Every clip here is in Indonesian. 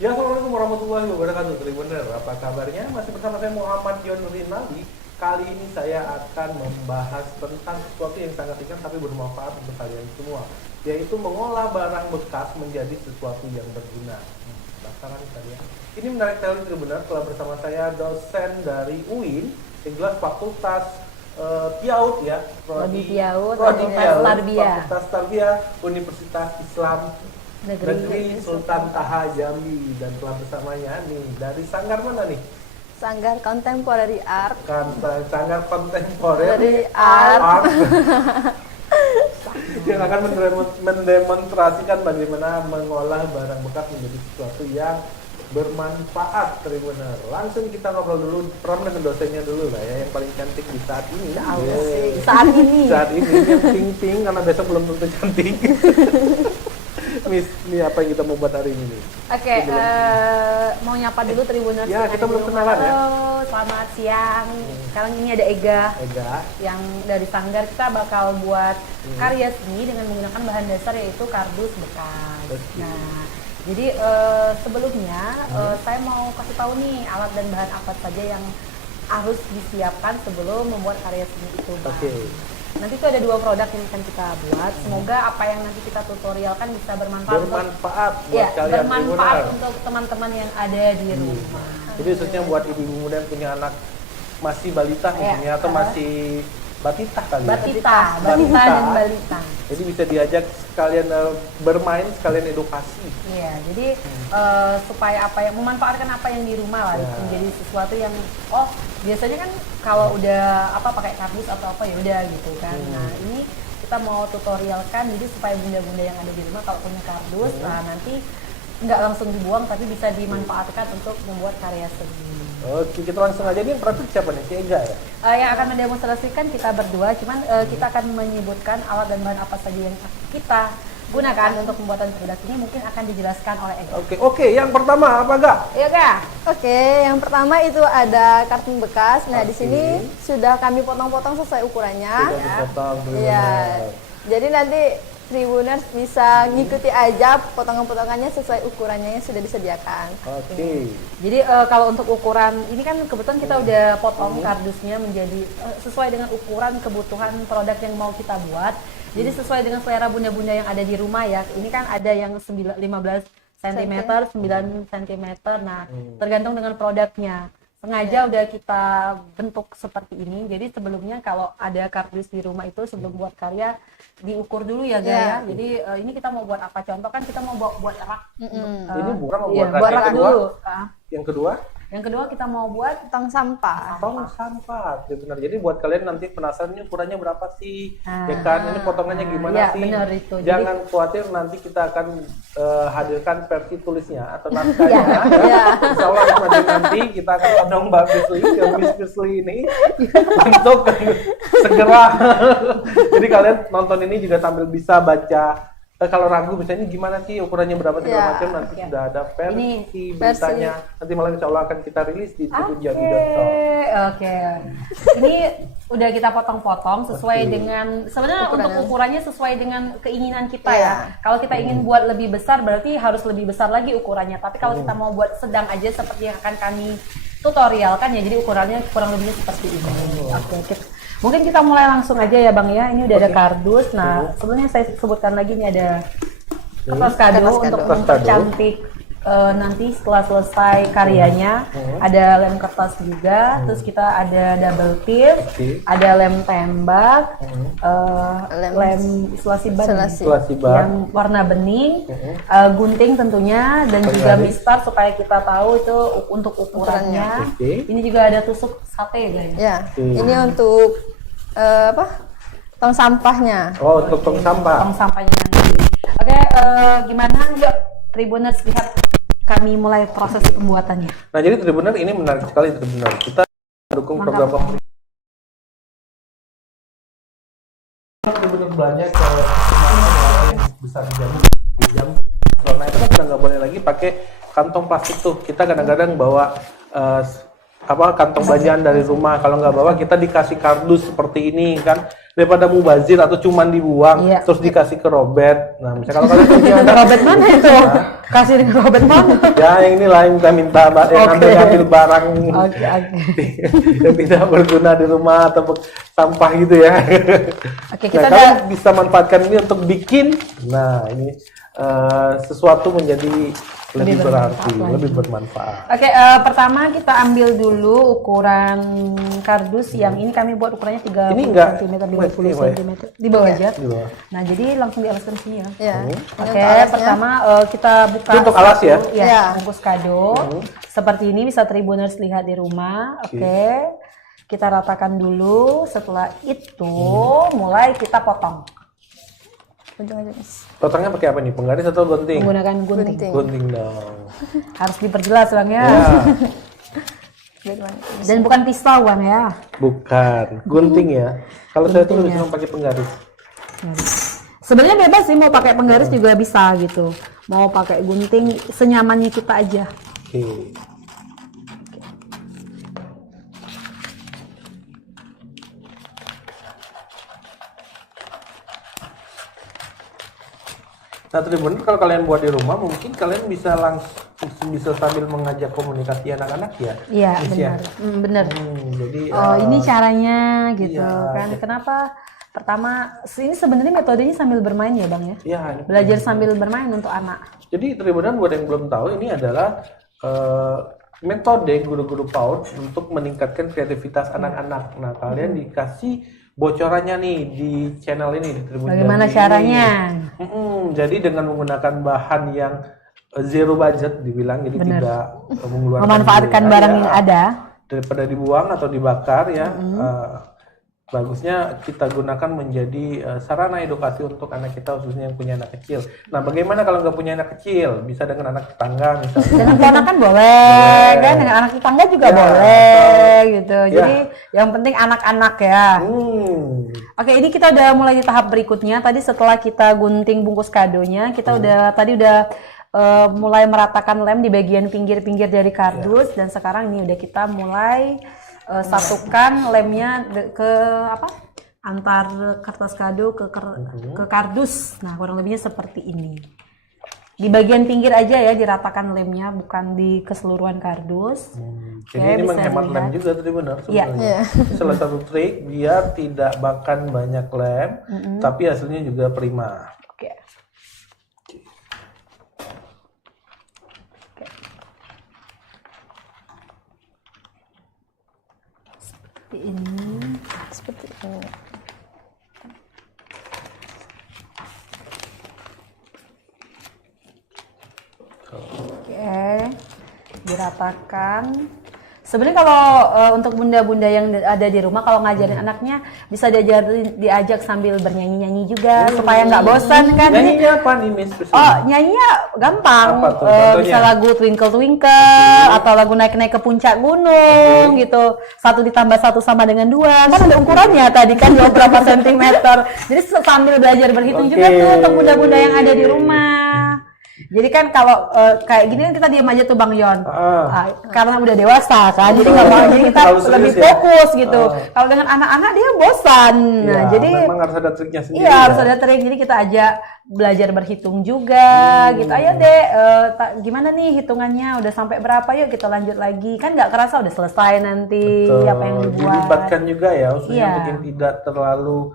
Ya, assalamualaikum warahmatullahi wabarakatuh. Tribunner, apa kabarnya? Masih bersama saya Muhammad Yon Rinaldi. Kali ini saya akan membahas tentang sesuatu yang sangat ringan tapi bermanfaat untuk kalian semua, yaitu mengolah barang bekas menjadi sesuatu yang berguna. Penasaran kalian? Ini menarik sekali Tribunner. Telah bersama saya dosen dari UIN, yang jelas Fakultas Piaut ya, Prodi Piaut, Fakultas Tarbiyah, Universitas Islam Negeri Sultan Taha Jambi, dan telah bersamanya nih dari sanggar mana nih? Sanggar Contemporary Art. Sanggar Contemporary Art. Yang akan mendemonstrasikan bagaimana mengolah barang bekas menjadi sesuatu yang bermanfaat, Tribunner. Langsung kita ngobrol dulu, prom dengan dosennya dulu lah ya, yang paling cantik di saat ini. Saat ini yang pink karena besok belum tentu cantik. Miss, ini apa yang kita mau buat hari ini? Oke, mau nyapa dulu Tribuners. Ya, kita belum kenalan ya. Halo, selamat siang. Sekarang ini ada Ega. Yang dari Sanggar. Kita bakal buat karya seni dengan menggunakan bahan dasar yaitu kardus bekas. Nah, jadi sebelumnya saya mau kasih tahu nih alat dan bahan apa saja yang harus disiapkan sebelum membuat karya seni itu, Bang. Nanti itu ada 2 produk yang akan kita buat. Semoga apa yang nanti kita tutorialkan bisa bermanfaat buat kalian, bermanfaat untuk teman-teman yang ada di rumah. Jadi khususnya buat ibu-ibu muda yang punya anak masih balita mungkin atau masih batita kali batita dan balita. Jadi bisa diajak sekalian bermain, sekalian edukasi. Iya, jadi supaya apa yang memanfaatkan apa yang di rumah lah, menjadi sesuatu yang biasanya kan kalau udah pakai kardus atau apa ya udah gitu kan. Nah, ini kita mau tutorialkan jadi supaya bunda-bunda yang ada di rumah kalau punya kardus nanti nggak langsung dibuang tapi bisa dimanfaatkan untuk membuat karya seni. Oke, kita langsung aja nih. Praktik siapa nih? Si Ega ya? Yang akan mendemonstrasikan kita berdua, cuman kita akan menyebutkan alat dan bahan apa saja yang kita gunakan untuk pembuatan produk ini mungkin akan dijelaskan oleh Ega. Oke, yang pertama apa Ga? Iya Ga? Oke, yang pertama itu ada karton bekas. Nah, di sini sudah kami potong-potong sesuai ukurannya. Sudah dipotong dulu. Iya. Jadi nanti Tribuners bisa ngikuti aja potongan-potongannya sesuai ukurannya yang sudah disediakan. Oke. Jadi kalau untuk ukuran ini kan kebetulan kita udah potong kardusnya menjadi sesuai dengan ukuran kebutuhan produk yang mau kita buat. Jadi sesuai dengan selera bunda-bunda yang ada di rumah ya. Ini kan ada yang 15 cm, 9 cm. Nah, tergantung dengan produknya. Sengaja udah kita bentuk seperti ini. Jadi sebelumnya kalau ada kardus di rumah itu sebelum buat karya diukur dulu ya Gaya. Jadi ini kita mau buat apa? Contoh kan kita mau buat rak. Ini bukan mau buat rak dulu. Yang kedua kita mau buat tong sampah. Tong sampah, benar. Jadi buat kalian nanti penasaran ini ukurannya berapa sih? Ya kan, ini potongannya gimana sih? Benar itu. Jangan khawatir, nanti kita akan hadirkan versi tulisnya atau naskahnya. Insya Allah nanti kita akan undang Mbak Bisli, Miss Bisli ini untuk segera. Jadi kalian nonton ini juga sambil bisa baca. Kalau ragu misalnya gimana sih ukurannya berapa segala macam, nanti sudah ada versi beritanya. Nanti malam insya Allah akan kita rilis di tribunjadi.com. Oke. Ini udah kita potong-potong sesuai dengan sebenarnya untuk ukurannya sesuai dengan keinginan kita ya. Kalau kita ingin buat lebih besar berarti harus lebih besar lagi ukurannya. Tapi kalau kita mau buat sedang aja seperti yang akan kami tutorialkan ya, jadi ukurannya kurang lebih seperti ini. Oke. Mungkin kita mulai langsung aja ya Bang ya. Ini udah ada kardus. Nah, sebelumnya saya sebutkan lagi ini ada kertas kado untuk mempercantik nanti setelah selesai karyanya. Ada lem kertas juga. Terus kita ada double tip, ada lem tembak, lem isolasi ban yang warna bening, gunting tentunya, dan juga mistar supaya kita tahu itu untuk ukurannya. Ini juga ada tusuk sate guys. Ya, ini untuk tong sampahnya. Oh, untuk tong sampah. Tong sampahnya nanti. Oke, gimana? Yuk, Tribuners lihat kami mulai proses pembuatannya. Nah, jadi Tribuner ini menarik sekali Tribuner. Kita dukung program Tribuner belanja ke yang besar di jam. Nah, itu kan sudah nggak boleh lagi pakai kantong plastik tuh. Kita kadang-kadang bawa kantong belanjaan dari rumah. Kalau nggak bawa, kita dikasih kardus seperti ini kan. daripada mubazir atau cuman dibuang terus dikasih ke Robert. Nah, misalnya kalau kalian punya anak, Robert mana itu? Kasih ke Robert mana? ya yang ini lah yang minta yang ngambil barang yang tidak berguna di rumah atau sampah gitu ya. Kita kalian bisa manfaatkan ini untuk bikin. Nah, ini sesuatu menjadi lebih berarti, lebih bermanfaat. Pertama kita ambil dulu ukuran kardus yang ini kami buat ukurannya 30 cm, 20 cm. Di bawah aja. Nah, jadi langsung dialaskan sini ya. Pertama kita buka. Itu untuk alas ya? Ya, bungkus kado. Seperti ini bisa Tribuners lihat di rumah. Kita ratakan dulu. Setelah itu mulai kita potong. Potongnya pakai apa nih? Penggaris atau gunting? Menggunakan gunting. Gunting dong. Harus diperjelas Bang ya. Dan bukan pisau Bang ya. Bukan, gunting ya. Kalau saya tuh lebih senang pakai penggaris. Sebenarnya bebas sih, mau pakai penggaris juga bisa gitu. Mau pakai gunting, senyamannya kita aja. Nah, Tribun, kalau kalian buat di rumah, mungkin kalian bisa bisa sambil mengajak komunikasi anak-anak ya. Iya, benar. Benar. Jadi ini caranya gitu kan. Kenapa? Pertama, ini sebenarnya metodenya sambil bermain ya, Bang ya. Iya. Belajar sambil bermain untuk anak. Jadi Tribunan buat yang belum tahu, ini adalah metode guru-guru PAUD untuk meningkatkan kreativitas anak-anak. Nah, kalian dikasih bocorannya nih di channel ini di Tribun. Bagaimana caranya? Jadi dengan menggunakan bahan yang zero budget dibilang, jadi tidak mengeluarkan memanfaatkan barang yang ada daripada dibuang atau dibakar ya. Bagusnya kita gunakan menjadi sarana edukasi untuk anak kita, khususnya yang punya anak kecil. Nah, bagaimana kalau nggak punya anak kecil? Bisa dengan anak tetangga misalnya. Dengan ponakan boleh, kan? Dengan anak tetangga juga boleh, gitu. Jadi yang penting anak-anak ya. Oke, ini kita udah mulai di tahap berikutnya. Tadi setelah kita gunting bungkus kadonya, kita udah mulai meratakan lem di bagian pinggir-pinggir dari kardus, dan sekarang ini udah kita mulai satukan lemnya ke antar kertas kado ke kardus. Nah, kurang lebihnya seperti ini. Di bagian pinggir aja ya diratakan lemnya, bukan di keseluruhan kardus. Jadi ini menghemat lem juga tadi, benar sebenarnya. Salah satu trik biar tidak makan banyak lem, tapi hasilnya juga prima. Seperti ini. Diratakan. Sebenarnya kalau untuk bunda-bunda yang ada di rumah, kalau ngajarin anaknya bisa diajak sambil bernyanyi-nyanyi juga supaya nggak bosan kan. Nyanyinya apa nih, Miss? Nyanyinya gampang. Bisa lagu Twinkle Twinkle atau lagu Naik-naik ke puncak gunung gitu. 1 ditambah 1 sama dengan 2. Kan ada ukurannya tadi kan berapa sentimeter. Jadi sambil belajar berhitung juga tuh untuk bunda-bunda yang ada di rumah. Jadi kan kalau kayak gini kan kita diam aja tuh Bang Yon, karena udah dewasa kan, jadi nggak mau, jadi kita lebih fokus gitu. Kalau dengan anak-anak dia bosan, nah jadi memang harus ada triknya sendiri. Iya, harus ada trik. Jadi kita ajak belajar berhitung juga, gitu. Ayo deh, gimana nih hitungannya? Udah sampai berapa? Yuk kita lanjut lagi. Kan nggak kerasa udah selesai nanti. Betul. Apa yang dibuat. Dilibatkan juga ya, khususnya untuk yang tidak terlalu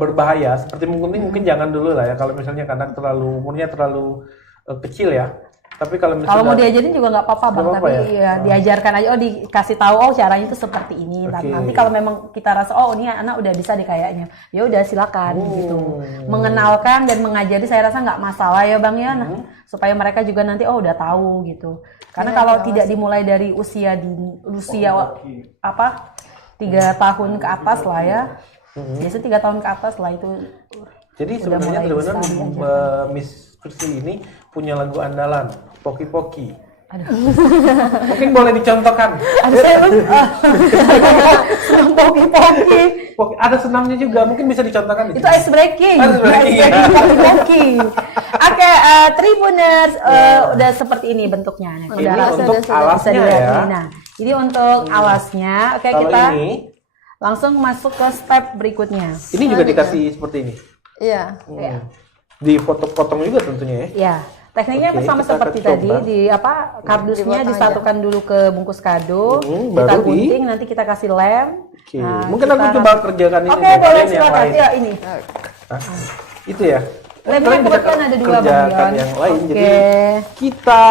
berbahaya. Seperti mungkin jangan dulu lah ya. Kalau misalnya anak umurnya terlalu kecil ya, tapi kalau mau diajarin juga nggak apa-apa Bang, tapi ya diajarkan aja, dikasih tahu caranya itu seperti ini. Nanti kalau memang kita rasa ini anak udah bisa deh kayaknya, ya udah silakan gitu. Mengenalkan dan mengajari saya rasa nggak masalah ya Bang ya, supaya mereka juga nanti udah tahu gitu. Karena kalau tidak dimulai dari usia 3 tahun ke atas lah ya, biasanya 3 tahun ke atas lah itu. Jadi sebenarnya benar-benar Miss Firsi ini punya lagu andalan, Poki Poki. Mungkin boleh dicontohkan. Poki Poki. Ada senamnya juga, mungkin bisa dicontohkan. Itu ice breaking. Poki Poki. Oke, Tribuners, udah seperti ini bentuknya. Ini untuk alasnya ya. Nah, ini untuk alasnya. Oke, kalau kita ini Langsung masuk ke step berikutnya. Ini juga dikasih seperti ini. Iya. Ya. Dipotong-potong juga tentunya ya. Ya, tekniknya Oke, sama kita seperti akan tadi, coba. kardusnya Dipotong disatukan dulu ke bungkus kado, kita baru gunting, nanti kita kasih lem. Oke, Nah, mungkin kita aku coba kerjakan ini. Oke, deh, boleh kalian yang silakan. lain. Ya, ini. Hah? Itu ya. Lemnya Kalian bisa kebetulan ada 2 Bang kerjakan Yon. yang lain. Oke. Jadi kita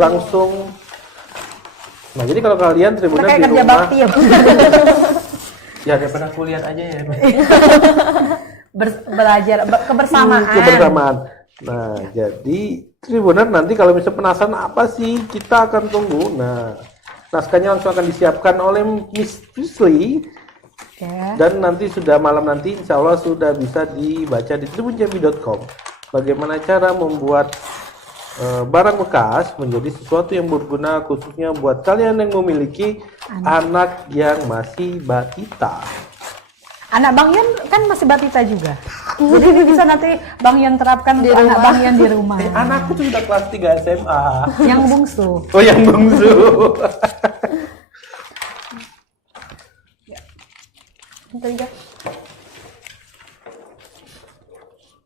langsung. Nah, jadi kalau kalian Kita Tribuner kayak di kerja rumah, bakti ya. ya daripada kuliah aja ya. Belajar kebersamaan. Kebersamaan. Nah, jadi Tribuner nanti kalau misalnya penasaran apa sih, kita akan tunggu. Nah, naskahnya langsung akan disiapkan oleh Miss Prisly. Oke. Dan nanti sudah malam nanti insya Allah sudah bisa dibaca di tribunjambi.com. Bagaimana cara membuat barang bekas menjadi sesuatu yang berguna khususnya buat kalian yang memiliki anak yang masih batita. Anak Bang Yon kan masih batita juga. Jadi ini bisa nanti Bang Yon terapkan di anak Bang Yon di rumah. Anakku tuh sudah kelas 3 SMA. Yang bungsu. Oh, yang bungsu.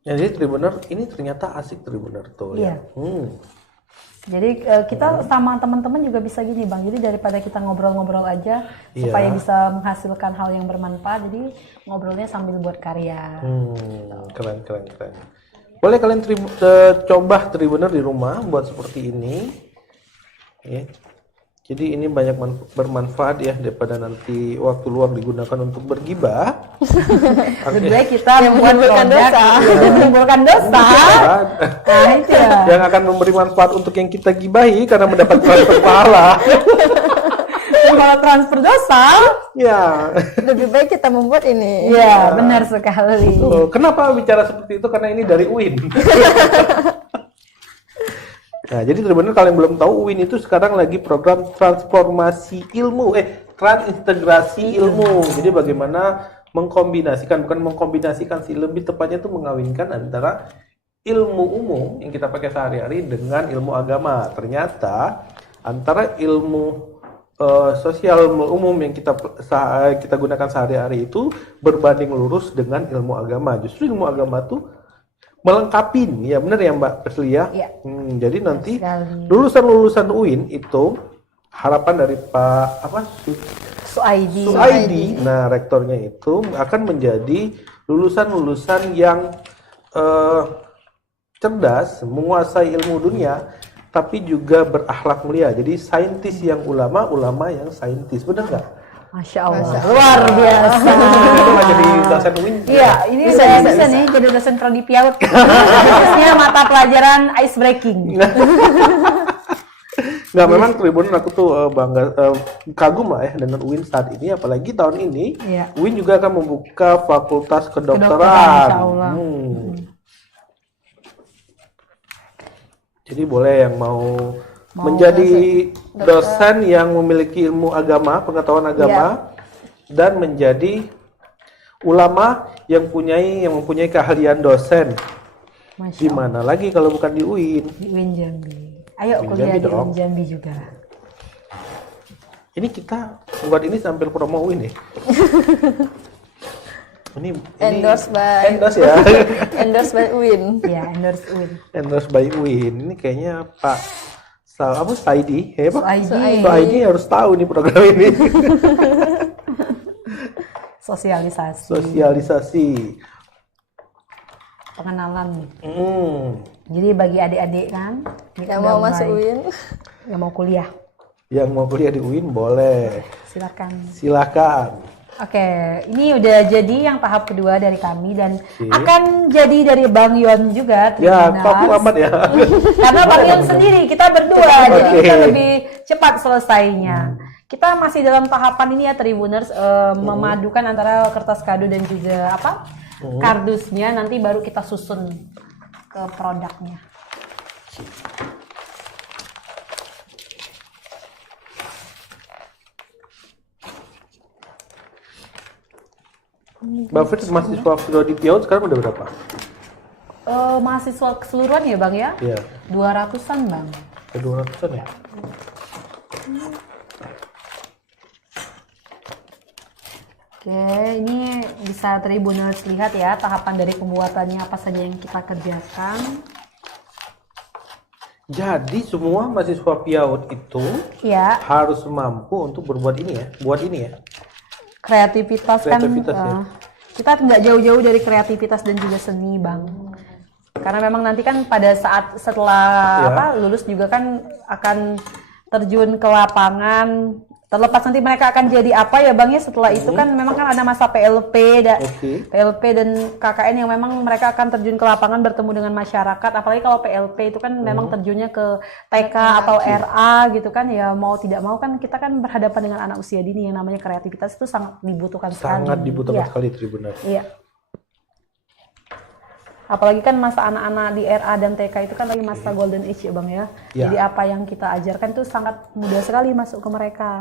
Jadi Tribuner ini ternyata asik Tribuner tuh Iya. ya. Jadi kita sama teman-teman juga bisa gini Bang. Jadi daripada kita ngobrol-ngobrol aja Iya. supaya bisa menghasilkan hal yang bermanfaat. Jadi ngobrolnya sambil buat karya. Keren. Boleh kalian coba Tribuner di rumah buat seperti ini. Ya. Jadi ini banyak bermanfaat ya daripada nanti waktu luang digunakan untuk bergibah. Lebih baik kita membuat produk dan menimbulkan dosa. Nah itu ya. Yang akan memberi manfaat untuk yang kita gibahi karena mendapat transfer pahala. Kalau transfer dosa, Ya. Lebih baik kita membuat ini. ya benar sekali. Kenapa bicara seperti itu? Karena ini dari UIN. Nah, jadi Tribuner kalau yang belum tahu, UIN itu sekarang lagi program transformasi ilmu, transintegrasi ilmu. Jadi bagaimana bukan mengkombinasikan sih, lebih tepatnya itu mengawinkan antara ilmu umum yang kita pakai sehari-hari dengan ilmu agama. Ternyata antara ilmu sosial umum yang kita gunakan sehari-hari itu berbanding lurus dengan ilmu agama. Justru ilmu agama tuh melengkapi, ya benar ya Mbak Prisly ya. Iya. Jadi nanti Sekali. lulusan UIN itu harapan dari Pak Suaidi. Nah rektornya itu akan menjadi lulusan yang cerdas, menguasai ilmu dunia, tapi juga berakhlak mulia. Jadi saintis yang ulama yang saintis, benar nggak? Masya Allah, luar biasa. Itu jadi dosen UIN. Iya, ini bisa nih jadi dosen prodi Piaut. Khususnya mata pelajaran ice breaking. Nggak, memang Tribuner aku tuh kagum lah ya dengan UIN saat ini, apalagi tahun ini Iya. UIN juga akan membuka fakultas Kedokteran, kedokteran. insya Allah. Jadi boleh yang mau menjadi dosen yang memiliki ilmu agama, pengetahuan agama, dan menjadi ulama yang mempunyai keahlian dosen. Masya Di mana lagi kalau bukan di UIN? Di UIN Jambi. Ayo UIN kuliah Jambi di dong. UIN Jambi juga. Ini kita buat ini sambil promo UIN ya. Ini Endorse by ya. endorse by UIN. Iya, endorse UIN. Endorse by UIN. Ini kayaknya Pak Saidi, Suaidi. Suaidi harus tahu nih program ini. Sosialisasi. Pengenalan. Hmm. Jadi bagi adik-adik kan Yang mau masuk UIN. yang mau kuliah, Yang mau kuliah di UIN boleh. silakan. Oke, ini udah jadi yang tahap kedua dari kami dan akan jadi dari Bang Yon juga. Ya, paku amat ya. Karena Bang Yon sendiri, kita berdua, jadi Oke. kita lebih cepat selesainya. Kita masih dalam tahapan ini ya Tribuners, memadukan antara kertas kado dan juga kardusnya, nanti baru kita susun ke produknya. Mbak Fitz, mahasiswa prodi Piaut sekarang udah berapa? Mahasiswa keseluruhan ya Bang ya? Iya. 200-an Bang. 200-an ya? Oke, ini bisa Tribuners lihat ya tahapan dari pembuatannya apa saja yang kita kerjakan. Jadi semua mahasiswa PIAUD itu Ya, harus mampu untuk berbuat ini ya, buat ini ya. kreativitas kan Kreativitas, ya. kita nggak jauh-jauh dari kreativitas dan juga seni, Bang. Karena memang nanti kan pada saat setelah Ya. lulus juga kan akan terjun ke lapangan. Terlepas nanti mereka akan jadi apa ya Bang ya, setelah itu kan memang kan ada masa PLP Oke. PLP dan KKN yang memang mereka akan terjun ke lapangan bertemu dengan masyarakat, apalagi kalau PLP itu kan memang terjunnya ke TK atau RA gitu kan, ya mau tidak mau kan kita kan berhadapan dengan anak usia dini, yang namanya kreativitas itu sangat dibutuhkan sekali. Sangat dibutuhkan Iya. sekali Tribuners. Iya. Apalagi kan masa anak-anak di RA dan TK itu kan lagi masa golden age ya Bang ya. Ya. Jadi apa yang kita ajarkan itu sangat mudah sekali masuk ke mereka.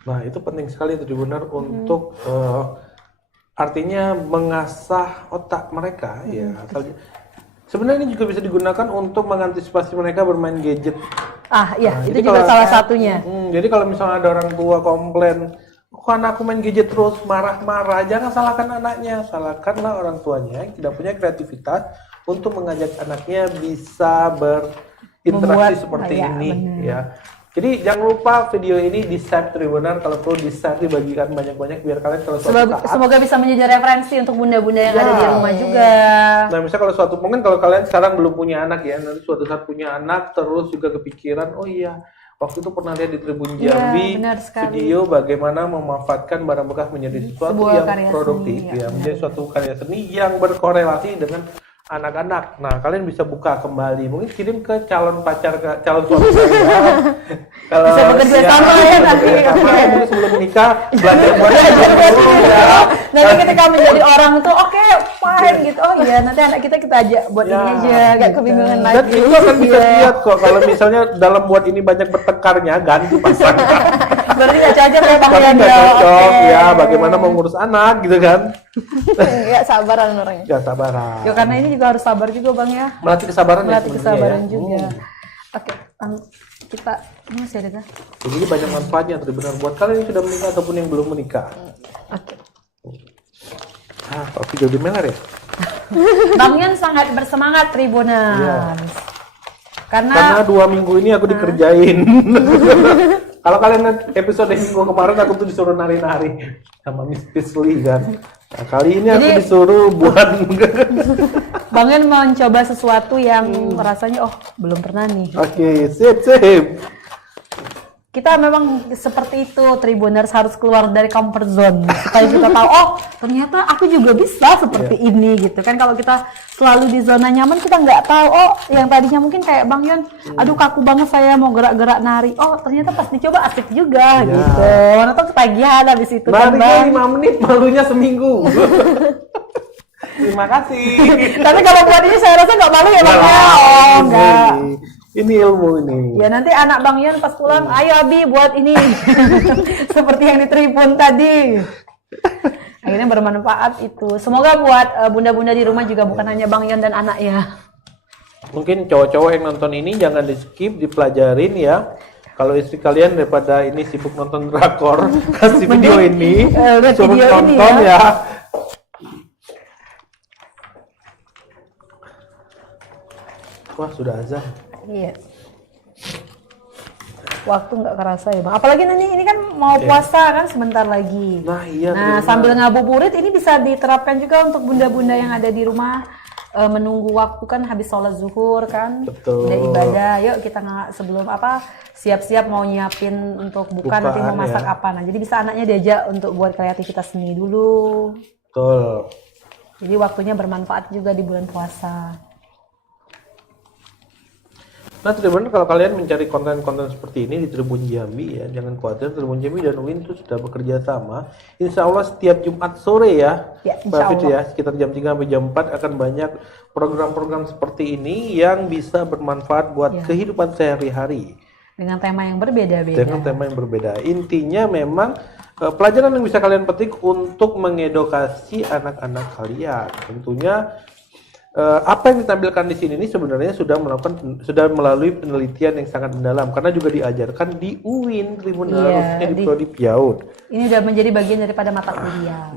Nah itu penting sekali Tribuners untuk artinya mengasah otak mereka ya. Sebenarnya ini juga bisa digunakan untuk mengantisipasi mereka bermain gadget. Ah iya, Nah, itu jadi juga kalau- salah satunya. Jadi kalau misalnya ada orang tua komplain, kok anakku main gadget terus, marah-marah, jangan salahkan anaknya, salahkanlah orang tuanya yang tidak punya kreativitas untuk mengajak anaknya bisa berinteraksi Membuat, seperti ya, ini benar. ya. Jadi jangan lupa video ini di-share Tribuners, kalau perlu di-share, dibagikan banyak-banyak biar kalian kalau suatu saat Semoga bisa menjadi referensi untuk bunda-bunda yang Ya. ada di rumah juga. Nah, misalnya kalau mungkin kalau kalian sekarang belum punya anak ya, nanti suatu saat punya anak terus juga kepikiran, oh iya, waktu itu pernah lihat di Tribun Iya, Jambi benar sekali. video bagaimana memanfaatkan barang bekas menjadi sesuatu Sebuah yang karya produktif seni, ya, ya, menjadi suatu karya seni yang berkorelasi dengan anak-anak. Nah, kalian bisa buka kembali, mungkin kirim ke calon pacar, ke calon suami saya. Kalau Bisa bekerja siap, sama ya nanti. sama, mungkin sebelum nikah belajar buat dulu ya. Nanti ketika menjadi orang tuh oke, fine gitu. Oh iya, nanti anak kita ajak buat Ya, ini aja, gak kebingungan Dan lagi. itu akan bisa Iya. dilihat kok kalau misalnya dalam buat ini banyak bertengkarnya, ganti pasangan. Berarti gak cocok ya Bang Tapi ya. nggak cocok Oke. ya, bagaimana mengurus anak gitu kan? Nggak sabaran orangnya. Gak sabaran. Ya karena ini juga harus sabar juga Bang ya. Melatih kesabaran ya Melatih sebenarnya kesabaran ya. juga. Oke, kita ini masih ada kan? Jadi banyak manfaatnya benar buat kalian yang sudah menikah ataupun yang belum menikah. Oke. Tapi jadi meler ya? Bang Yan sangat bersemangat Tribuners. Iya. Karena Karena 2 minggu ini aku dikerjain. Kalau kalian lihat episode minggu kemarin aku tuh disuruh nari-nari sama Miss Pisley kan. Nah, kali ini aku Jadi- disuruh buat Bang Yan mencoba sesuatu yang rasanya oh belum pernah nih. Oke, sip. Kita memang seperti itu, Tribuners harus keluar dari comfort zone supaya kita tahu oh ternyata aku juga bisa seperti ini gitu kan. Kalau kita selalu di zona nyaman kita nggak tahu oh yang tadinya mungkin kayak Bang Yon, aduh kaku banget saya mau gerak-gerak nari, oh ternyata pas dicoba asik juga gitu. Atau ketagihan habis itu kan Narinya Bang. 5 menit, malunya seminggu. Terima kasih. Tapi kalau buat ini saya rasa nggak malu ya Bang ya. Oh enggak. Ini ilmu ini. Ya nanti anak Bang Yon pas pulang, ayo Abi buat ini. Seperti yang di Tribun tadi. Akhirnya bermanfaat itu. Semoga buat bunda-bunda di rumah juga bukan hanya Bang Yon dan anaknya. Mungkin cowok-cowok yang nonton ini jangan di skip, dipelajarin ya. Kalau istri kalian daripada ini sibuk nonton drakor, kasih video ini, lihat suruh video ini nonton ya. ya. Wah sudah azan. Iya. Waktu nggak kerasa ya Bang. Apalagi nanti ini kan mau puasa kan sebentar lagi. Nah iya. Nah benar. sambil ngabuburit ini bisa diterapkan juga untuk bunda-bunda yang ada di rumah. Menunggu waktu kan habis sholat zuhur kan. Betul. Udah ibadah, yuk kita sebelum apa siap-siap mau nyiapin untuk buka nanti mau Bukaan, masak ya. apa. Nah jadi bisa anaknya diajak untuk buat kreativitas seni dulu. Betul. Jadi waktunya bermanfaat juga di bulan puasa. Nah, Tribun, kalau kalian mencari konten-konten seperti ini di Tribun Jambi ya, jangan khawatir, Tribun Jambi dan UIN itu sudah bekerja sama. Insya Allah setiap Jumat sore ya, Ya, Mbak insya Fitri Allah. ya, sekitar jam 3 sampai jam 4 akan banyak program-program seperti ini yang bisa bermanfaat buat Ya. kehidupan sehari-hari. Dengan tema yang berbeda-beda. Dengan tema yang berbeda. Intinya memang pelajaran yang bisa kalian petik untuk mengedukasi anak-anak kalian. Tentunya apa yang ditampilkan di sini ini sebenarnya sudah melalui penelitian yang sangat mendalam karena juga diajarkan di UIN Tribunal, khususnya di Prodi PIAUD. Ini udah menjadi bagian daripada mata kuliah.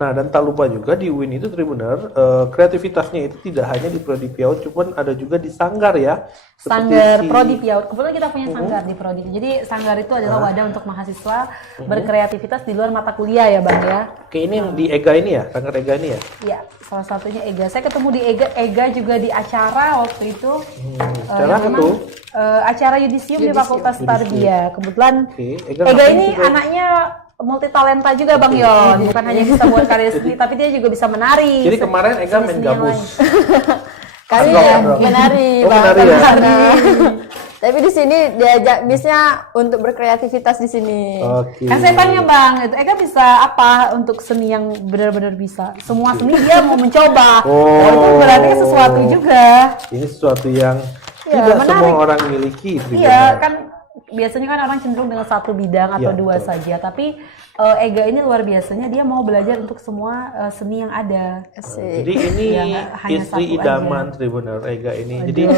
Nah, dan tak lupa juga di UIN itu Tribunal, kreativitasnya itu tidak hanya di Prodi PIAUD, cuman ada juga di Sanggar ya. Sanggar Prodi PIAUD. Kebetulan kita punya Sanggar di Prodi. Jadi Sanggar itu adalah wadah untuk mahasiswa berkreativitas di luar mata kuliah ya Bang ya. Oke, ini yang di EGA ini ya, Sanggar EGA ini ya? Iya, salah satunya EGA. Saya ketemu di EGA juga di acara waktu itu. Acara apa tuh? Acara Yudisium di Fakultas Tarbiyah. Kebetulan EGA ini anaknya multi talenta juga Bang Yon. Bukan hanya bisa buat karya seni, tapi dia juga bisa menari. Jadi kemarin EGA main gabus. Kami menari, menari ya. Tapi di sini diajak bisnya untuk berkreativitas di sini. Oke. Kan saya tanya Bang, itu Ega bisa apa untuk seni yang benar-benar bisa? Semua seni dia mau mencoba. Itu berarti sesuatu juga. Ini sesuatu yang tidak menarik. Semua orang miliki. Iya, kan biasanya kan orang cenderung dengan satu bidang atau dua saja, tapi Ega ini luar biasanya dia mau belajar untuk semua seni yang ada. Jadi ini istri idaman Tribunal Ega ini. Jadi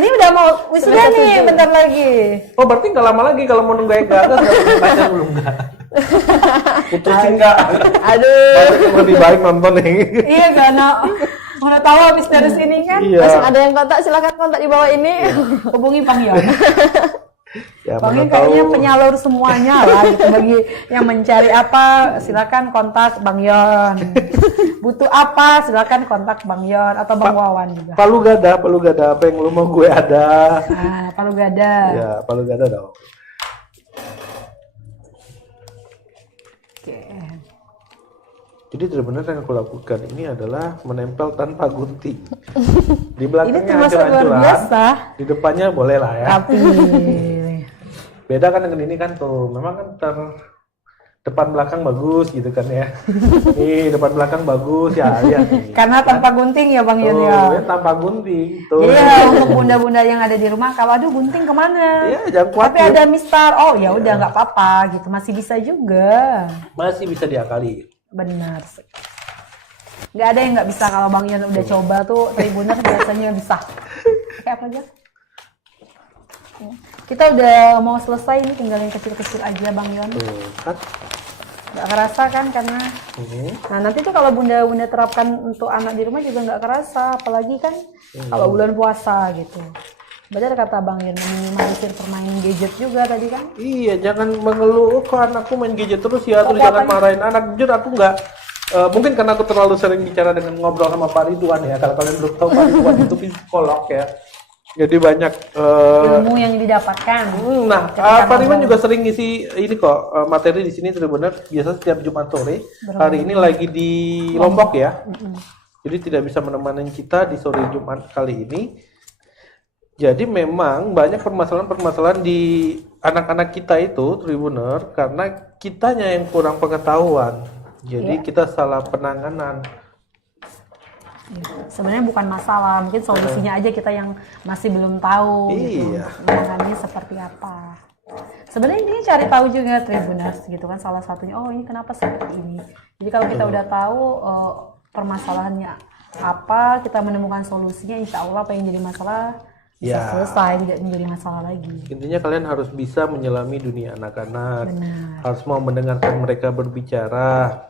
ini udah mau wisuda nih bentar lagi. Oh berarti nggak lama lagi kalau mau nunggu Ega kan pacar belum nggak? Putusin nggak? Aduh. Lebih baik nonton nih. Iya karena udah tahu habis dari sini kan. Masih ada yang kontak, silakan kontak di bawah ini. Hubungi Bang Yon. Ya, Bang Yon kayaknya penyalur semuanya lah gitu. Bagi yang mencari apa silakan kontak Bang Yon. Butuh apa silakan kontak Bang Yon atau Bang Wawan juga. Palu Gada apa yang lu mau gue ada. Palu Gada. Ya Palu Gada dong. Jadi sebenarnya yang aku lakukan ini adalah menempel tanpa gunting. Di belakangnya hancur-hancuran, di depannya boleh lah ya. Tapi beda kan dengan ini kan tuh, memang kan depan belakang bagus gitu kan ya. Nih depan belakang bagus ya, lihat nih. Karena tanpa gunting ya Bang Yon ya. Tanpa gunting. Tuh. Iya untuk bunda-bunda yang ada di rumah kalau aduh gunting kemana? Iya jangan khawatir. Tapi ada mistar, oh ya udah nggak apa-apa gitu, masih bisa juga. Masih bisa diakali. Benar. Nggak ada yang nggak bisa kalau Bang Yon udah coba tuh Tribuners biasanya bisa. Kayak apa aja? Kita udah mau selesai nih, tinggal yang kecil-kecil aja Bang Yon. Kan? Nggak kerasa kan karena. Nah nanti tuh kalau bunda-bunda terapkan untuk anak di rumah juga nggak kerasa, apalagi kan kalau bulan puasa gitu. Benar kata Bang Yon, meminimalisir permainan gadget juga tadi kan? Iya, jangan mengeluh, kok anakku main gadget terus ya, terus jangan marahin anak. Jujur aku nggak, mungkin karena aku terlalu sering bicara dengan ngobrol sama Pak Ridwan ya, kalau kalian belum tahu Pak Ridwan itu psikolog ya. Jadi banyak ilmu yang didapatkan. Nah, Pak Ridwan juga sering ngisi ini kok, materi di sini benar biasa setiap Jumat sore. Hari ini lagi di Lombok ya. Jadi tidak bisa menemani kita di sore Jumat kali ini. Jadi memang banyak permasalahan-permasalahan di anak-anak kita itu Tribuner karena kitanya yang kurang pengetahuan. Jadi kita salah penanganan. Sebenarnya bukan masalah, mungkin solusinya aja kita yang masih belum tahu. Iya. Penanganannya seperti apa. Sebenarnya ini cari tahu juga Tribuners gitu kan, salah satunya ini kenapa seperti ini. Jadi kalau kita udah tahu permasalahannya apa, kita menemukan solusinya, insya Allah apa yang jadi masalah bisa selesai, tidak menjadi masalah lagi. Intinya kalian harus bisa menyelami dunia anak-anak, harus mau mendengarkan mereka berbicara.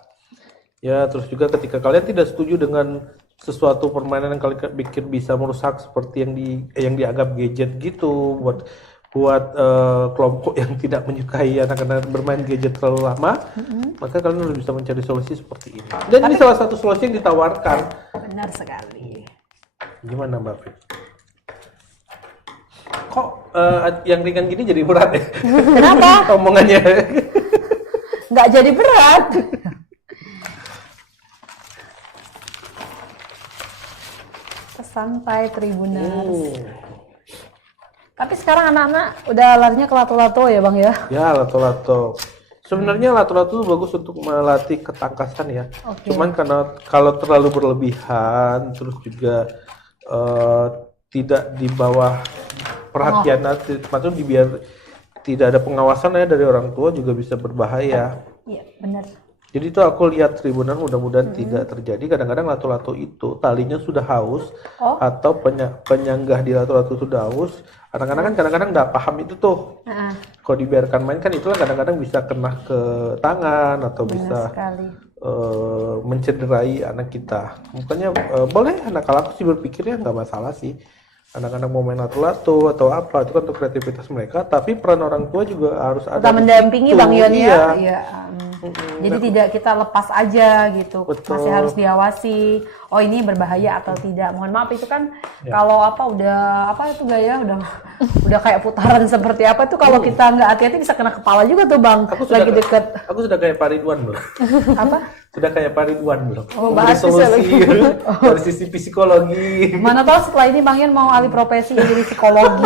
Ya, terus juga ketika kalian tidak setuju dengan sesuatu permainan yang kalian pikir bisa merusak seperti yang dianggap gadget gitu, buat kelompok yang tidak menyukai anak-anak bermain gadget terlalu lama, maka kalian harus bisa mencari solusi seperti ini. Dan ini salah satu solusi yang ditawarkan. Benar sekali. Gimana Mbak Fit? Kok yang ringan gini jadi berat ya? Kenapa? Omongannya. Nggak jadi berat. Santai Tribuners. Tapi sekarang anak-anak udah larinya ke lato-lato ya Bang ya? Ya lato-lato. Sebenarnya lato-lato itu bagus untuk melatih ketangkasan ya. Cuman karena kalau terlalu berlebihan, terus juga tidak di bawah perhatian, maksudnya biar tidak ada pengawasan ya dari orang tua juga bisa berbahaya. Iya benar. Jadi itu aku lihat Tribunan mudah-mudahan tidak terjadi. Kadang-kadang lato-lato itu talinya sudah haus atau penyanggah di lato-lato sudah haus. Kadang-kadang nggak paham itu tuh. Kalau dibiarkan main kan itulah kadang-kadang bisa kena ke tangan atau bisa mencederai anak kita. Makanya boleh kalau aku sih berpikirnya nggak masalah sih. Anak-anak mau main lato-lato atau apa itu kan untuk kreativitas mereka, tapi peran orang tua juga harus ada. Kita mendampingi Bang Yon ya. Iya. Jadi tidak kita lepas aja gitu. Betul. Masih harus diawasi. Oh ini berbahaya atau tidak. Mohon maaf itu kan kalau udah itu gaya udah kayak putaran seperti apa itu kalau kita nggak hati-hati bisa kena kepala juga tuh Bang. Lagi deket. Aku sudah kayak Pak Ridwan belum? Apa? Sudah kayak Pak Ridwan belum? Oh, bahas solusi dari sisi psikologi. Mana tahu setelah ini Bang Yon mau alih profesi jadi psikolog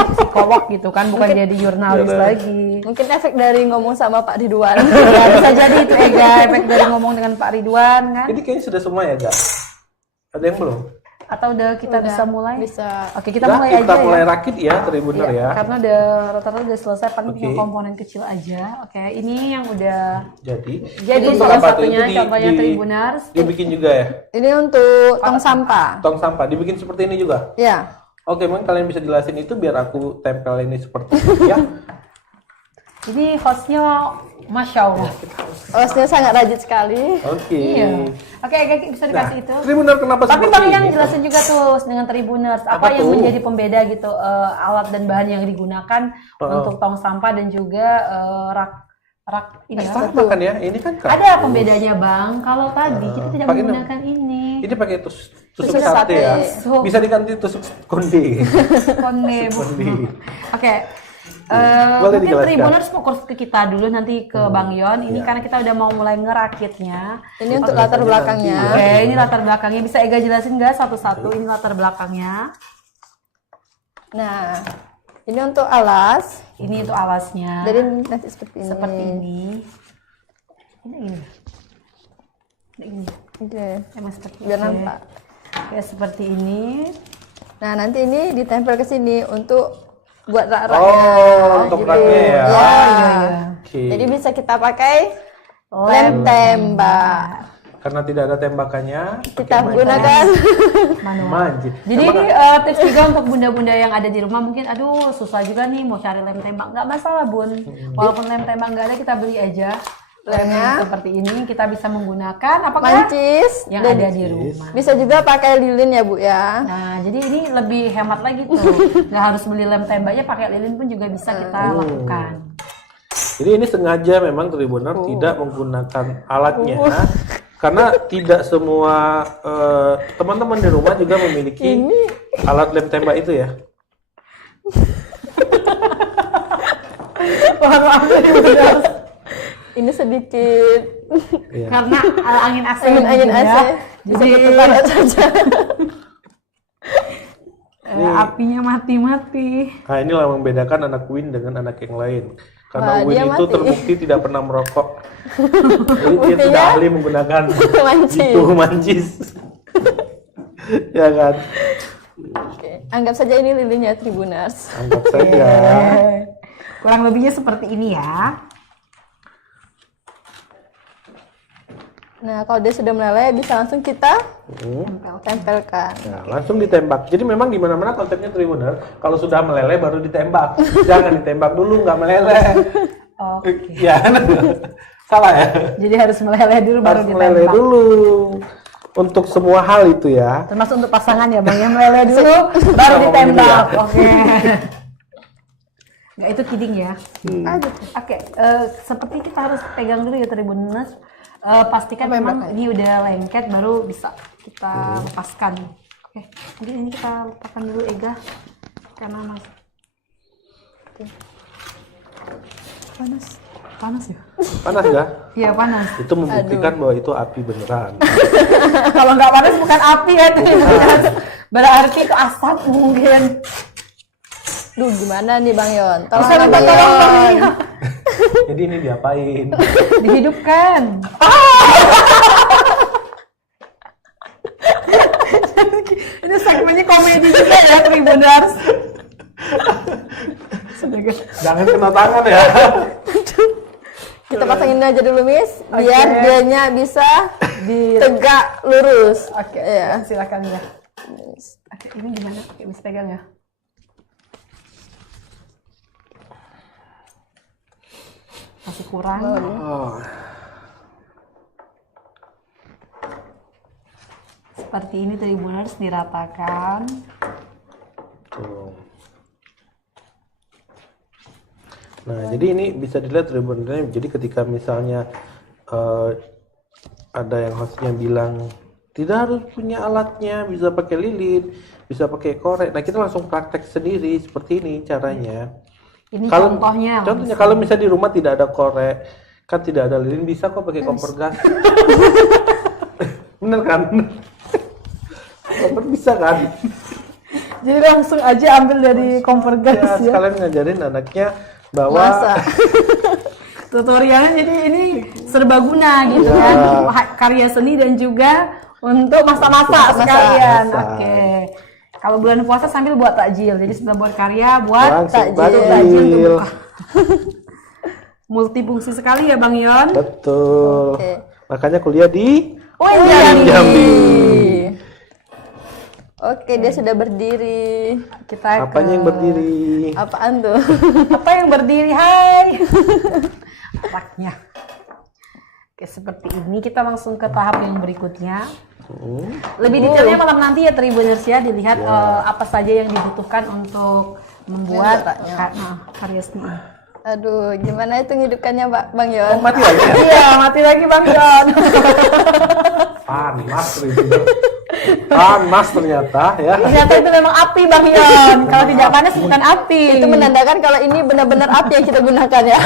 gitu kan, bukan jadi jurnalis lagi. Mungkin efek dari ngomong sama Pak Ridwan. Ya, bisa jadi itu Ega, efek dari ngomong dengan Pak Ridwan kan. Jadi kayaknya sudah semua ya, Gak? Ada yang belum? Atau kita bisa mulai? Bisa. Oke, kita mulai aja. Kita mulai rakit ya, Tribuner ya. Karena rata-rata udah selesai, paling tinggal komponen kecil aja. Oke, ini yang udah jadi salah satunya contohnya Tribuners. Dibikin juga ya? Ini untuk tong sampah. Tong sampah, dibikin seperti ini juga? Ya. Oke, mungkin kalian bisa jelasin itu biar aku tempel ini seperti ini ya. Ini hostnya Masya Allah. Hostnya sangat rajin sekali. Oke. Iya. Oke, bisa dikasih itu. Tribuner kenapa Tapi seperti Bang ini? yang jelasin juga tuh dengan Tribuners apa yang menjadi pembeda gitu alat dan bahan yang digunakan untuk tong sampah dan juga rak ini sama kan ya? Ini kan ada pembedanya Bang. Kalau tadi kita tidak menggunakan ini. Ini pakai tusuk sate ya. Bisa diganti tusuk konde. Konde. Oke. Mungkin Tribuners fokus ke kita dulu nanti ke Bang Yon. Ini karena kita udah mau mulai ngerakitnya. Ini untuk latar belakangnya. Oke, ini latar belakangnya. Bisa Ega jelasin nggak satu-satu? Ini latar belakangnya. Nah, ini untuk alas. Ini untuk alasnya. Jadi nanti seperti ini. Seperti ini. Ini. Oke. Emang seperti Biar nampak. Ya seperti ini. Nah, nanti ini ditempel ke sini untuk buat rak-raknya. Oh, untuk raknya ya. Ya. Oke. Jadi bisa kita pakai lem tembak. Karena tidak ada tembakannya, Kita gunakan manjit. Jadi ini tips juga untuk bunda-bunda yang ada di rumah mungkin aduh susah juga nih mau cari lem tembak. Nggak masalah Bun. Walaupun lem tembak nggak ada kita beli aja. Lemnya seperti ini kita bisa menggunakan apakah mancis yang dan ada di rumah. bisa juga pakai lilin ya Bu ya. Nah, jadi ini lebih hemat lagi tuh. Nggak harus beli lem tembaknya, pakai lilin pun juga bisa kita lakukan. Jadi ini sengaja memang Tribuner tidak menggunakan alatnya. Karena tidak semua teman-teman di rumah juga memiliki alat lem tembak itu ya. Ini sedikit Karena angin AC angin AC bisa berputar saja. apinya mati-mati. Nah inilah yang membedakan anak Win dengan anak yang lain. Karena Wah, Win dia itu mati. terbukti tidak pernah merokok. Jadi dia tidak ahli menggunakan mancis. Ya kan? Oke. Anggap saja ini lilinnya Tribuners. Anggap saja. Kurang lebihnya seperti ini ya. Nah, kalau dia sudah meleleh bisa langsung kita tempelkan. Nah, langsung ditembak. Jadi memang di mana-mana konsepnya Tribuner, kalau sudah meleleh baru ditembak. Jangan ditembak dulu nggak meleleh. Oke. Ya, salah ya. Jadi harus meleleh dulu baru Harus ditembak. meleleh dulu. Untuk semua hal itu ya. Termasuk untuk pasangan ya Bang, yang meleleh dulu baru Sama ditembak. ya. Oke. Nggak itu kidding ya. Oke, seperti kita harus pegang dulu ya Tribuners. Pastikan memang ini udah lengket baru bisa kita lepaskan. Oke, mungkin ini kita letakkan dulu Ega karena mas. Panas ya? Panas nggak? Iya panas. Itu membuktikan bahwa itu api beneran. Kalau nggak panas bukan api ya Tribuners. Berarti itu asap mungkin. Duh, gimana nih Bang Yon? Bisa Tolong minta Bang tolong Bang Yon. Yon. Jadi ini diapain? Dihidupkan. Ini segmennya komedi juga ya Tribuners. Jangan kena tangan ya. Kita pasangin aja dulu, Miss, biar dianya bisa tegak lurus. Oke, ya. silakan ya. Oke, ini gimana? Oke, Miss pegang ya. Masih kurang. Seperti ini Tribuners, diratakan. Tuh. Nah, jadi ini bisa dilihat Tribuners. Jadi ketika misalnya ada yang hostnya bilang tidak harus punya alatnya, bisa pakai lilin, bisa pakai korek. Nah, kita langsung praktek sendiri seperti ini caranya. Ini contohnya. Contohnya kalau misalnya di rumah tidak ada korek, kan tidak ada lilin, bisa kok pakai kompor gas. Bener kan? Kompor bisa kan? Jadi langsung aja ambil dari kompor gas ya. Sekalian ngajarin anaknya bahwa tutorialnya, jadi ini serbaguna gitu kan, karya seni dan juga untuk masak-masak sekalian. Oke. Kalau bulan puasa sambil buat takjil, jadi sudah buat karya buat takjil. Multifungsi sekali ya Bang Yon. Betul. Makanya kuliah di Jambi. Oke, dia sudah berdiri. Kita apanya yang berdiri? Apaan tuh? Apa yang berdiri? Hai. Otaknya. Oke, seperti ini kita langsung ke tahap yang berikutnya. Lebih detailnya malam nanti ya Tribuners ya, dilihat apa saja yang dibutuhkan untuk membuat karya seni. Aduh, gimana itu ngidupkannya, Bang Yon? Mati lagi. Iya, mati lagi Bang Yon. Panas Tribuners. Panas ternyata ya. Ternyata itu memang api Bang Yon. Kalau tidak panas bukan api. Itu menandakan kalau ini benar-benar api yang kita gunakan ya.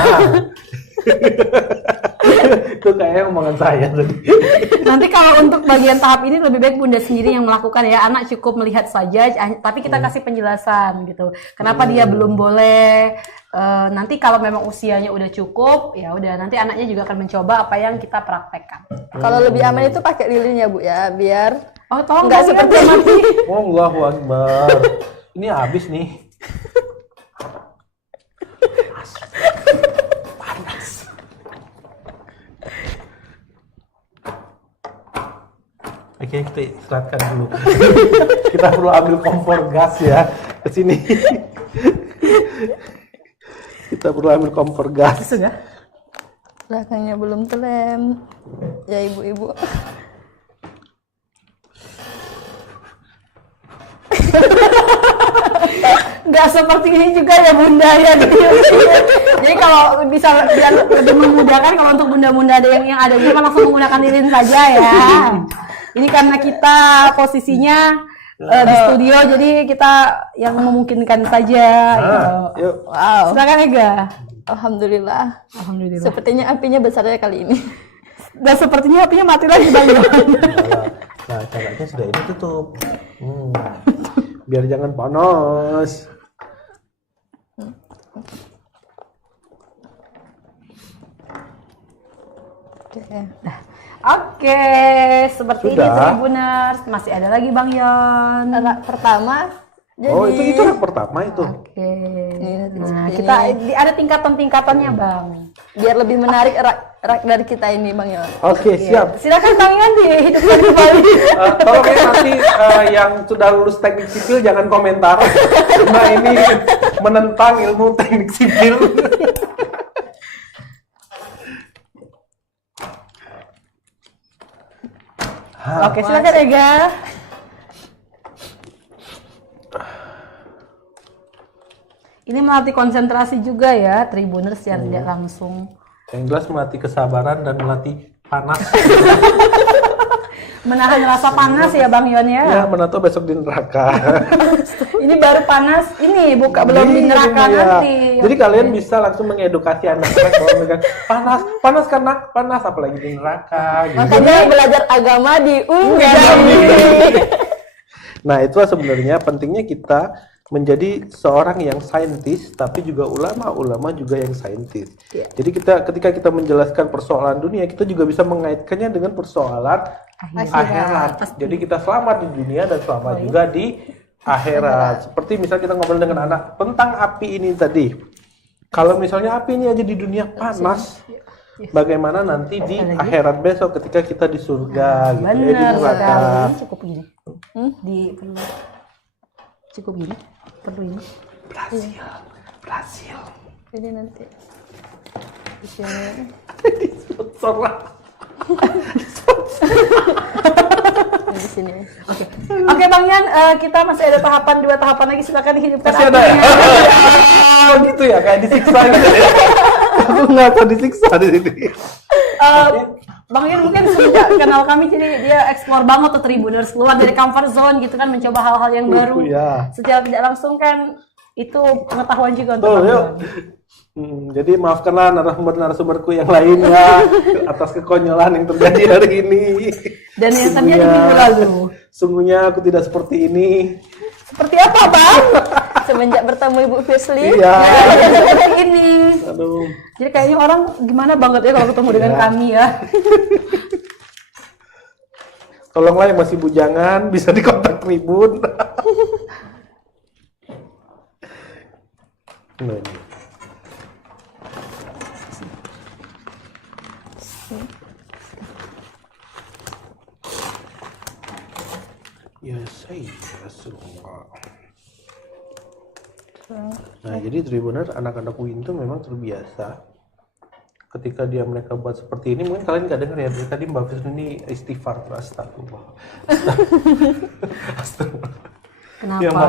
Itu kayaknya omongan saya tadi. Nanti kalau untuk bagian tahap ini lebih baik Bunda sendiri yang melakukan ya. Anak cukup melihat saja, tapi kita kasih penjelasan gitu. Kenapa dia belum boleh? Nanti kalau memang usianya udah cukup, ya udah nanti anaknya juga akan mencoba apa yang kita praktekkan. Kalau lebih aman itu pakai lilin ya Bu ya, biar tolong nggak seperti mati. Allahu Akbar. Ini habis nih. Panas. Oke, kita istirahatkan dulu. Kita perlu ambil kompor gas ya ke sini. Kita perlu ambil kompor gas. Sudah. Belakangnya belum telem. Ya ibu-ibu. Nggak seperti ini juga ya Bunda ya. Jadi kalau bisa biar lebih memudahkan, kalau untuk bunda-bunda ada yang ada di rumah langsung menggunakan lilin saja ya. Ini karena kita posisinya di studio, jadi kita yang memungkinkan saja. Gitu. Yuk. Wow. Silakan Ega. Alhamdulillah. Alhamdulillah. Sepertinya apinya besar ya kali ini. Dan sepertinya apinya mati lagi Bang. Nah, caranya sudah ini tutup. Biar jangan panas. Oke, seperti Sudah. ini Tribuners. Masih ada lagi Bang Yon. Anak pertama. Jadi... Oh, itu rak pertama itu. Oke. Nah, ini. kita ada tingkatan-tingkatannya Bang. Biar lebih menarik rak dari kita ini Bang Yon. Oke, siap. Silakan Bang Yon dihidupkan kembali. Tolong ya nanti yang sudah lulus teknik sipil jangan komentar. Karena ini menentang ilmu teknik sipil. Oke, silakan Ega. Ini melatih konsentrasi juga ya, Tribuners secara tidak langsung. Yang jelas melatih kesabaran dan melatih panas. Menahan rasa panas ya Bang Yon ya. Ya, menato besok di neraka. Ini baru panas, ini belum di neraka Ya. nanti. Jadi kalian bisa langsung mengedukasi anak-anak bahwa mereka panas kan nak, panas apalagi di neraka. Gitu. Makanya belajar agama di Jambi. Nah, itulah sebenarnya pentingnya kita menjadi seorang yang saintis, tapi juga ulama juga yang saintis. Ya. Jadi ketika kita menjelaskan persoalan dunia, kita juga bisa mengaitkannya dengan persoalan akhirat. Jadi kita selamat di dunia dan selamat juga di akhirat. Seperti misalnya kita ngobrol dengan anak tentang api ini tadi. Kalau misalnya api ini aja di dunia panas, bagaimana nanti di akhirat besok ketika kita di surga gitu. Di Benar neraka. sekali. Cukup gini. Cukup gini. Perlu ini. Berhasil. Jadi nanti di sini. Sponsor lah. Di sini. Oke Bang Yan, kita masih ada dua tahapan lagi, silakan dihidupkan Masih ada ya? apinya. Oh gitu ya, kayak disiksa gitu ya. Aku nggak tahu disiksa di sini. Bang Yan mungkin sudah kenal kami, jadi dia explore banget tuh Tribuners, keluar dari comfort zone gitu kan, mencoba hal-hal yang baru. Ya. Secara tidak langsung kan itu pengetahuan juga untuk Tuh, Bang yuk. Yan. Jadi maafkanlah narasumber-narasumberku yang lainnya atas kekonyolan yang terjadi hari ini. Dan yang terjadi minggu lalu. Sungguhnya aku tidak seperti ini. Seperti apa Bang? Semenjak bertemu Ibu Firsley. Iya. Seperti ini. Aduh. Jadi kayaknya orang gimana banget ya kalau ketemu dengan kami ya. Tolonglah yang masih bujangan bisa dikontak Tribun. Nah, ini. Ya saya Rasulullah. Nah jadi Tribuner, anak-anak UIN itu memang terbiasa ketika mereka buat seperti ini. Mungkin kalian nggak dengar ya, dari tadi Mbak Fis ini istighfar, astagfirullah. Astagfirullah. Kenapa? Iya, Mbak,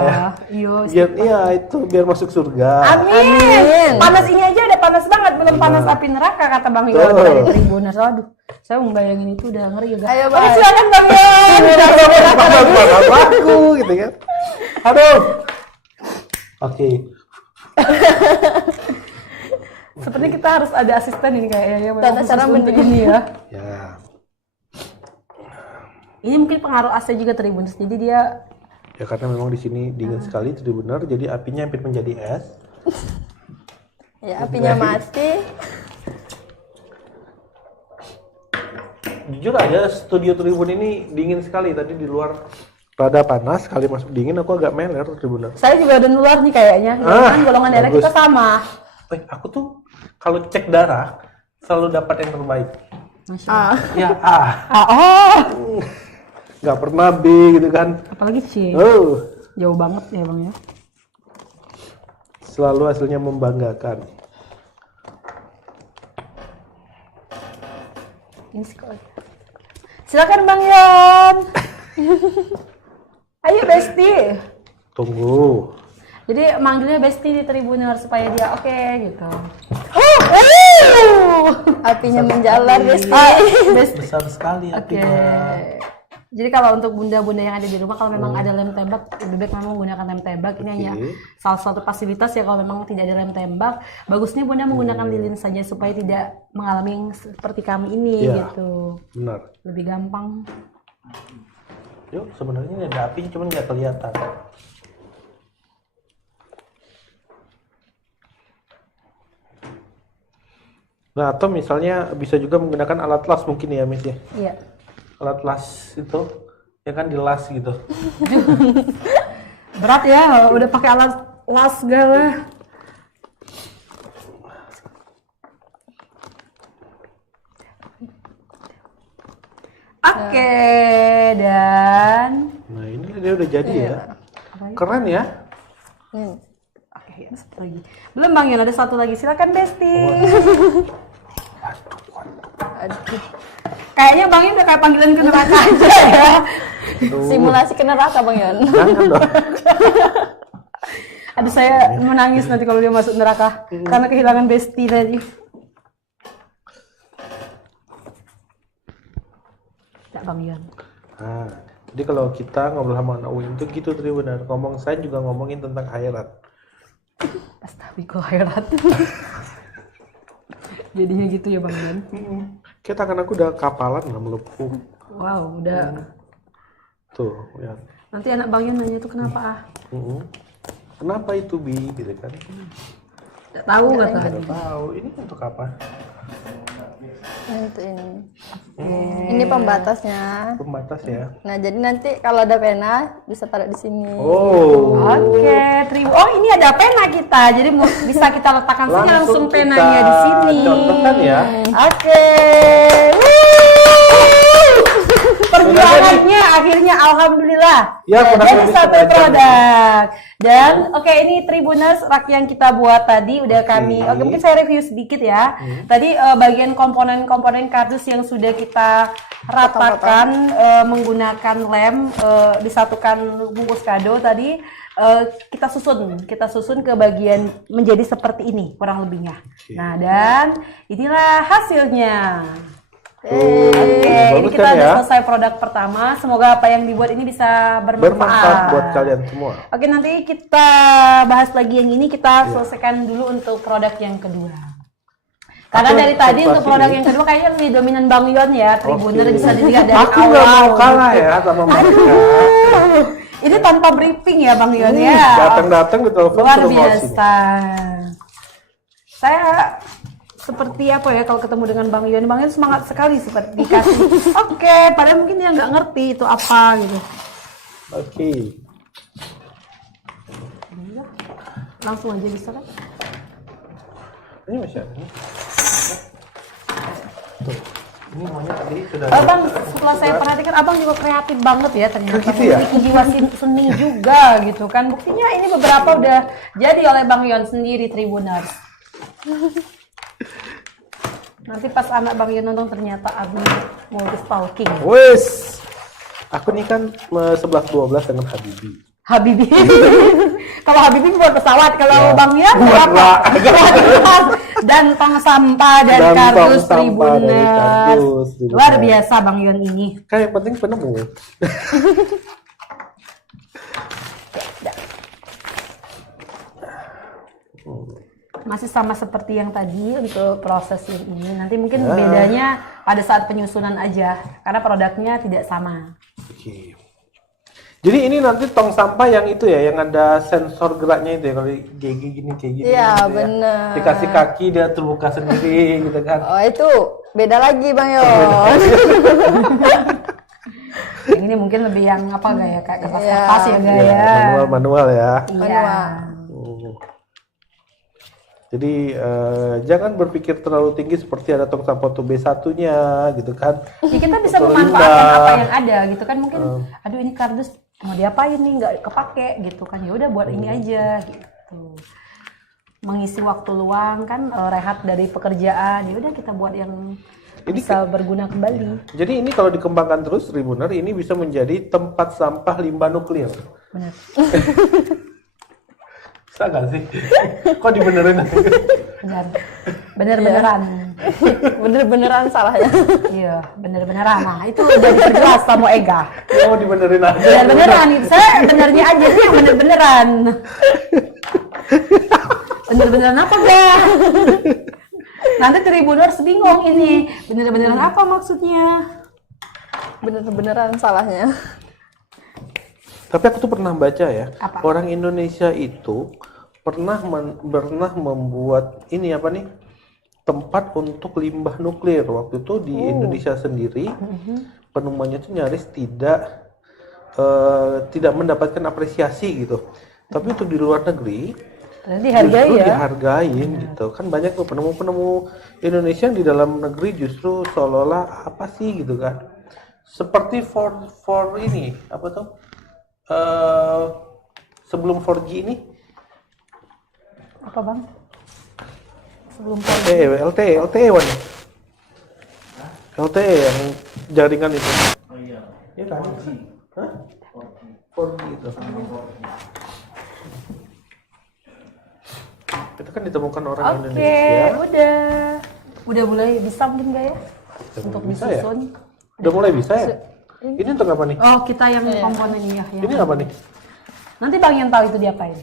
ya? Iya itu biar masuk surga. Amin. Panas ini aja udah panas banget, belum panas api neraka kata Bang Yon dari Tribuners. Aduh, saya membayangin itu udah ngeri juga. Ayo, Oke, Bang. silakan Bang Yon. Panas aku gitu kan. Aduh. Oke. Sepertinya kita harus ada asisten ini kayaknya ya. Tata cara untuk ini ya. Ya. Ini mungkin pengaruh AC juga Tribuners. Jadi dia Ya karena memang di sini dingin sekali Tribuner, jadi apinya hampir menjadi es. Ya, apinya mati. Jujur aja studio Tribun ini dingin sekali, tadi di luar rada panas, kali masuk dingin aku agak meler Tribuner. saya juga udah nular nih kayaknya. Kan golongan darah bagus. kita sama. Aku tuh kalau cek darah selalu dapat yang terbaik. Ya A. Oh. Nggak pernah B gitu kan. Apalagi C. Oh. Jauh banget ya Bang ya. Selalu hasilnya membanggakan. Ini sekolah. Silakan Bang Yon. Ayo Besti. Tunggu. Jadi manggilnya Besti di Tribuner supaya dia oke gitu. Apinya menjalar, Besti. Besti. Besar sekali Oke. apinya. Jadi kalau untuk bunda-bunda yang ada di rumah, kalau memang ada lem tembak, lebih baik memang menggunakan lem tembak. Ini hanya salah satu fasilitas ya kalau memang tidak ada lem tembak. Bagusnya bunda menggunakan lilin saja supaya tidak mengalami seperti kami ini gitu. Benar. Lebih gampang. Yuk, sebenarnya ini ada api cuman nggak kelihatan. Nah, atau misalnya bisa juga menggunakan alat las mungkin ya, Miss ya. Iya. Alat las itu ya kan dilas gitu. Berat ya, udah pakai alat las segala. Oke, dan Nah, ini dia udah jadi ya. Keren ya. oke, ya, satu lagi. Belum Bang Yon, ada satu lagi. Silakan Besti. Aduh. Kayaknya Bang Yon udah kayak panggilan ke neraka aja ya. Simulasi ke neraka, Bang Yon. Jangan dong. Aduh, saya menangis nanti kalau dia masuk neraka karena kehilangan Besti tadi. Tak Bang Yon. Nah, jadi kalau kita ngobrol sama anak UIN itu gitu benar. Ngomong saya juga ngomongin tentang akhirat. Astagfirullahaladzim. Jadinya gitu ya Bang Yon. Kayak tangan aku udah kapalan lah melepuh. Wow, udah. Tuh, ya. Nanti anak Bang Yon nanya tuh kenapa Kenapa itu Bi? Gitu kan. Tidak tahu kata. Nggak tahu. Ini untuk apa? Untuk ini. Ini pembatasnya. Pembatas ya. Nah, jadi nanti kalau ada pena bisa taruh di sini. Oh. Oke, oh ini ada pena kita, jadi bisa kita letakkan sini langsung penanya di sini. Contohkan ya. Oke. Perjuangannya akhirnya alhamdulillah Ya, jadi satu produk. Dan oke, ini Tribuners rak yang kita buat tadi udah kami. Oke, mungkin saya review sedikit ya. Tadi bagian komponen-komponen kardus yang sudah kita ratakan menggunakan lem disatukan bungkus kado tadi kita susun ke bagian menjadi seperti ini kurang lebihnya. Nah, dan inilah hasilnya. Ini kita udah selesai produk pertama. Semoga apa yang dibuat ini bisa bermanfaat buat kalian semua. Oke, nanti kita bahas lagi yang ini. Kita selesaikan dulu untuk produk yang kedua. Karena dari tadi untuk produk yang kedua kayaknya lebih dominan Bang Yon ya. Tribunner bisa dilihat dari Aku awal. nggak mau kalah ya sama mereka. Ini tanpa briefing ya Bang Yon ya. Datang-datang ke telepon luar biasa. Saya seperti apa ya kalau ketemu dengan Bang Yon semangat sekali seperti dikasih oke, padahal mungkin dia nggak ngerti itu apa gitu. Oke. Langsung aja bisa kan? Ini masih ada. Tuh. Ini maunya tadi sudah. Abang setelah saya perhatikan abang juga kreatif banget ya ternyata gitu ya? memiliki jiwa seni juga gitu kan. Buktinya ini beberapa udah jadi oleh Bang Yon sendiri Tribuners. Nanti pas anak Bang Yon nonton ternyata Abi multi stalking. Wes, aku nih kan 11-12 dengan Habibi. Kalau Habibi buat pesawat, kalau Bang Yon buat dan tong sampah dan kardus Tribuners. Luar biasa Bang Yon ini. Kan yang penting penemu. Masih sama seperti yang tadi untuk proses ini. Nanti mungkin bedanya pada saat penyusunan aja, karena produknya tidak sama. Oke. Jadi ini nanti tong sampah yang itu ya, yang ada sensor geraknya itu ya, kalau gigi gini kayak gini. Iya, gitu bener. Ya. Dikasih kaki dia terbuka sendiri gitu kan. Oh, itu beda lagi Bang Yon. Yang ini mungkin lebih yang apa gak ya, kayak kertas-kertas ya gak ya? Manual ya. Iya. Jadi jangan berpikir terlalu tinggi seperti ada tong sampah untuk B1-nya gitu kan. Ya, kita bisa memanfaatkan apa yang ada gitu kan, mungkin aduh ini kardus mau diapain nih nggak kepake gitu kan, ya udah buat ini aja gitu. Mengisi waktu luang kan, rehat dari pekerjaan, ya udah kita buat yang bisa berguna kembali. Jadi ini kalau dikembangkan terus Tribunner ini bisa menjadi tempat sampah limbah nuklir. Benar. Bisa gak sih? Kok dibenerin? Bener-beneran. Bener-beneran salahnya. Iya, bener-beneran. Nah, itu udah diperjelas sama Ega. Oh, dibenerin aja. Bener-beneran, itu saya benernya aja nih yang bener-beneran. Bener-beneran apa gak? Nanti Tribuners bingung ini. Bener-beneran apa maksudnya? Bener-beneran salahnya. Tapi aku tuh pernah baca ya, orang Indonesia itu pernah membuat ini apa nih, tempat untuk limbah nuklir. Waktu itu di Indonesia sendiri penemuannya tuh nyaris tidak mendapatkan apresiasi gitu. Tapi untuk di luar negeri dihargain gitu. Kan banyak tuh penemu-penemu Indonesia yang di dalam negeri justru seolah-olah apa sih gitu kan. Seperti for ini apa tuh? Sebelum 4G ini apa Bang? Sebelum 4G LTE Wan. LTE yang jaringan itu. Oh iya. Iya kan? Hah? 4G itu. Itu kan ditemukan orang Indonesia. Udah mulai bisa mungkin nggak ya? Untuk bisa disusun. Ya? Udah mulai bisa ya? Ini untuk apa nih? Oh, kita yang komponen ini ya. Ini apa nih? Nanti Bang yang tahu itu diapain.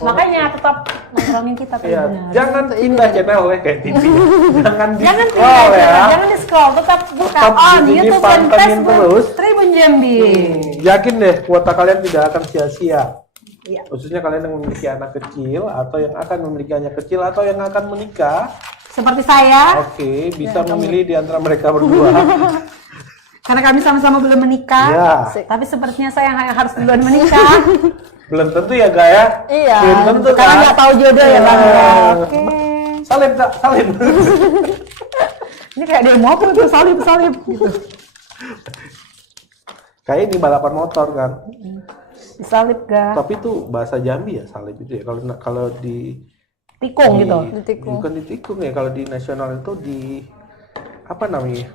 Makanya tetap nongkrongin kita ya, jangan pindah channel ya kayak TV. Jangan di-scroll ya. Jangan di-scroll, tetap buka on YouTube dan Facebook Tribun Jambi. Yakin deh kuota kalian tidak akan sia-sia. Ya. Khususnya kalian yang memiliki anak kecil atau yang akan memiliki anak kecil atau yang akan menikah, seperti saya. Oke, bisa memilih di antara mereka berdua. Karena kami sama-sama belum menikah. Ya. Tapi sepertinya saya yang harus duluan menikah. Belum tentu ya, Gak ya? Iya. Belum tentu Karena kan? nggak tahu jodoh ya Bang ya. Oke. Salib, Kak, salib. Ini kayak demo apa tuh salib gitu. Kayak ini balapan motor kan. Salib gak? Tapi itu bahasa Jambi ya salib itu ya. Kalau di Tikung gitu. Ditikung. Bukan di tikung ya, kalau di nasional itu di apa namanya?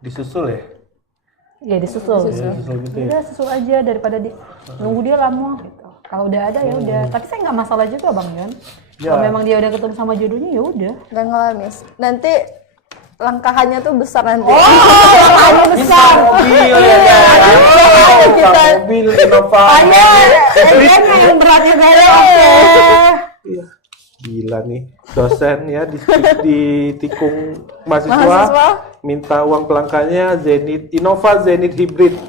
Disusul ya? Iya disusul. Ya, disusul gitu ya. Udah susul aja daripada nunggu dia lama gitu. Kalau udah ada ya udah. Tapi saya nggak masalah juga Bang Yon. Ya. Kalau memang dia udah ketemu sama jodohnya ya udah. Dan ngelamis. Nanti langkahannya tuh besar nanti. Langkahannya besar. Mobil ya kan? Kita Mobil Innova. Yang beratnya kayak Iya. Gila nih, dosen ya di tikung mahasiswa minta uang pelangkannya Innova Zenith Hybrid.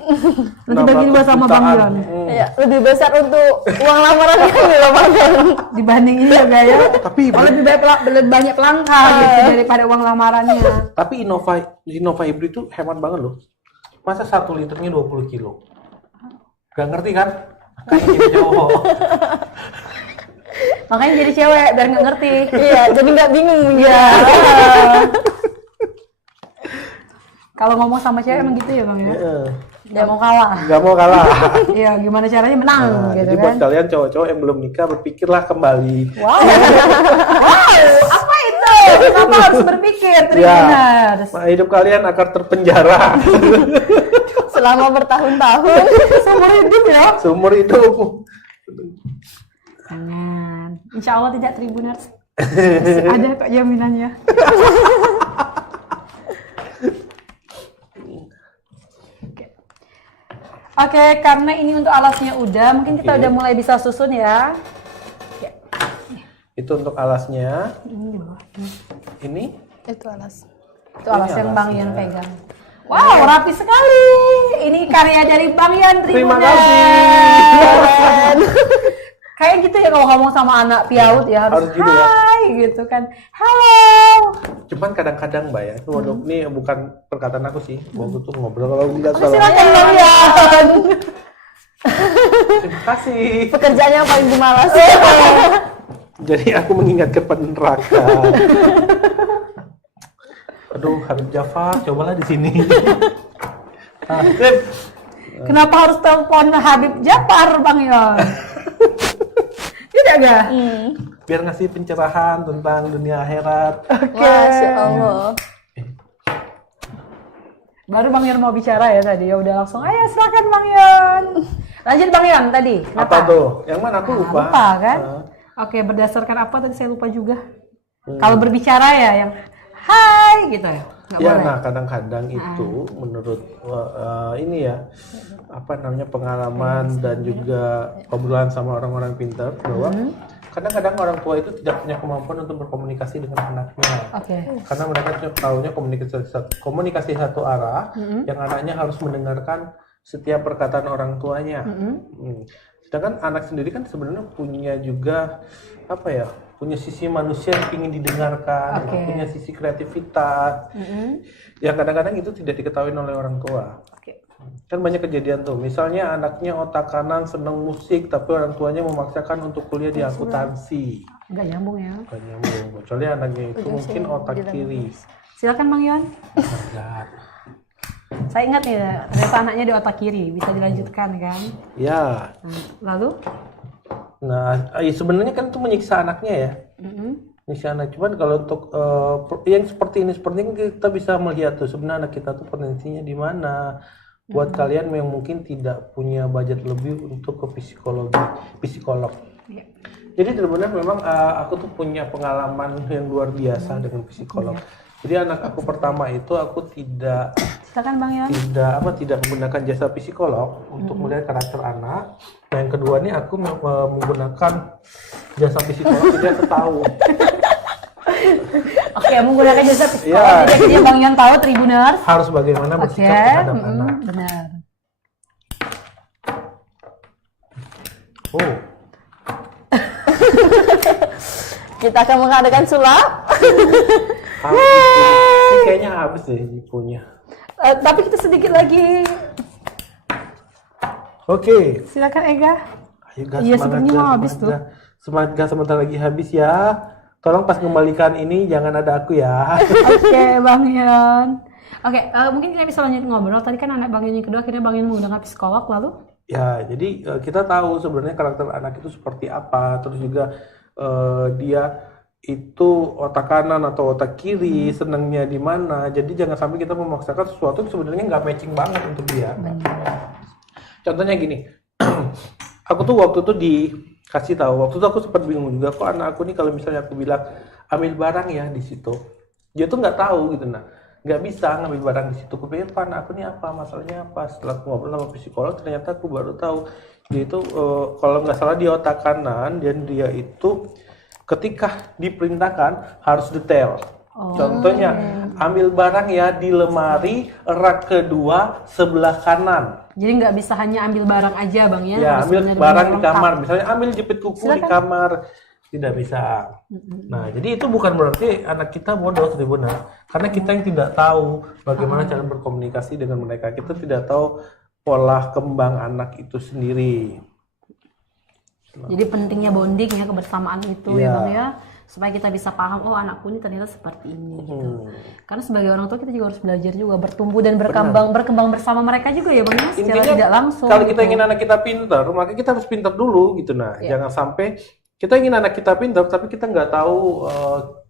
Nanti bagi dua sama Bang Yon. ya, lebih besar untuk uang lamarannya nih loh Bang Yon. Dibanding ini ya Gaya. Tapi lebih banyak pelangkah gitu daripada uang lamarannya. Tapi Innova Hybrid itu hemat banget loh. Masa 1 liternya 20 kilo? Gak ngerti kan? Makanya jadi cowok. Makanya jadi cewek biar nggak ngerti. Iya, jadi nggak bingung Iya. Kalau ngomong sama cewek emang gitu ya Bang ya. Gak mau kalah. Gak mau kalah. Iya, gimana caranya menang gitu Jadi kan. buat kalian cowok-cowok yang belum nikah, berpikirlah kembali. Wow, apa itu? Kenapa harus berpikir, Ya, Tribuners? hidup kalian akan terpenjara selama bertahun-tahun. Seumur hidup ya? seumur hidup. Jangan. Insya Allah tidak Tribuners. Masih ada kok jaminannya. Oke, karena ini untuk alasnya udah, mungkin kita udah mulai bisa susun ya. Itu untuk alasnya. Ini Itu alas. Itu alas yang Bang alasnya. Yan pegang. Wow, rapi sekali. Ini karya dari Bang Yan Terima Tribuners. kasih. Kayak gitu ya kalau ngomong sama anak piaut ya harus Harus gitu ya. hai gitu kan. Halo. Cuman kadang-kadang Mbak ya, waduh, ini bukan perkataan aku sih. Waktu tuh ngobrol kalau nggak salah. Silakan Bang Yan. Terima kasih. Pekerjaannya yang paling gemalas. Jadi aku mengingatkan neraka. Aduh, Habib Jafar, cobalah di sini. Habib. Kenapa harus telepon Habib Jafar Bang Yan? Tidak gak? Biar ngasih pencerahan tentang dunia akhirat. Masya Allah. Baru Bang Yan mau bicara ya tadi, ya udah langsung ayo silakan Bang Yan. Lanjut Bang Yan tadi. Apa tuh? Yang mana aku lupa. Lupa kan? Oke, berdasarkan apa tadi saya lupa juga. Kalau berbicara ya yang hai gitu ya. Nggak Ya, boleh. nah kadang-kadang itu menurut ini ya apa namanya pengalaman dan juga obrolan sama orang-orang pintar bahwa kadang-kadang orang tua itu tidak punya kemampuan untuk berkomunikasi dengan anaknya. Oke. Karena mereka tahunya komunikasi satu arah, yang anaknya harus mendengarkan setiap perkataan orang tuanya. Sedangkan anak sendiri kan sebenarnya punya juga apa ya? Punya sisi manusia yang ingin didengarkan, punya sisi kreativitas, yang kadang-kadang itu tidak diketahui oleh orang tua. Kan banyak kejadian tuh, misalnya anaknya otak kanan seneng musik, tapi orang tuanya memaksakan untuk kuliah di akuntansi. Nggak nyambung ya. Gak nyambung, kecuali anaknya itu mungkin otak kiri. Silakan Bang Yon. Enggak. Saya ingat nih, ternyata anaknya di otak kiri, bisa dilanjutkan kan? Ya, Lalu? nah sebenarnya kan itu menyiksa anaknya ya. Menyiksa anak, cuman kalau untuk yang seperti ini kita bisa melihat tuh sebenarnya anak kita tuh potensinya di mana. Buat kalian yang mungkin tidak punya budget lebih untuk ke psikolog. Jadi sebenarnya memang aku tuh punya pengalaman yang luar biasa dengan psikolog. Jadi anak aku pertama itu aku tidak Silakan Bang Yon. tidak menggunakan jasa psikolog untuk melihat karakter anak. Nah, yang kedua nih aku menggunakan jasa psikolog tidak setahun. Oke, menggunakan jasa psikolog. Iya. Jadi akhirnya Bang Yon tahu Tribuners. Harus bagaimana bersikap terhadap anak. Benar. Oh. Kita akan mengadakan sulap. Ini kayaknya habis deh punya. Tapi kita sedikit lagi. Oke. Silakan Ega. Ayo gas, Iya, semangat sepertinya gas, mau habis semangat gas. Semangat gas, sebentar lagi habis ya. Tolong pas kembalikan ini jangan ada aku ya. Oke, Bang Yon. Oke, mungkin kita bisa lanjut ngobrol. Tadi kan anak Bang Yon yang kedua, akhirnya Bang Yon menggunakan psikolog lalu. Ya, jadi kita tahu sebenarnya karakter anak itu seperti apa. Terus juga dia itu otak kanan atau otak kiri, senangnya di mana. Jadi jangan sampai kita memaksakan sesuatu yang sebenarnya nggak matching banget untuk dia. Contohnya gini, aku tuh waktu itu dikasih tahu, waktu itu aku sempat bingung juga, kok anak aku nih kalau misalnya aku bilang ambil barang ya di situ, dia tuh nggak tahu gitu, nah nggak bisa ngambil barang di situ. Aku pikir anak aku nih apa masalahnya apa, setelah aku ngobrol sama psikolog ternyata aku baru tahu dia itu kalau nggak salah di otak kanan, dan dia itu ketika diperintahkan harus detail. Contohnya ambil barang ya di lemari rak kedua sebelah kanan. Jadi nggak bisa hanya ambil barang aja Bang ya? Ya, harus ambil benar-benar barang di lengkap. kamar, misalnya ambil jepit kuku di kamar, tidak bisa. Nah, jadi itu bukan berarti anak kita bodoh, Tribuners, karena kita yang tidak tahu bagaimana cara berkomunikasi dengan mereka, kita tidak tahu pola kembang anak itu sendiri. Jadi pentingnya bonding ya, kebersamaan itu ya Bang ya, supaya kita bisa paham, oh anakku ini ternyata seperti ini gitu. Karena sebagai orang tua kita juga harus belajar juga bertumbuh dan berkembang bersama mereka juga ya Bang ya, secara Intinya, tidak langsung. kalau kita gitu. ingin anak kita pintar, maka kita harus pintar dulu gitu. Nah, jangan sampai kita ingin anak kita pintar tapi kita nggak tahu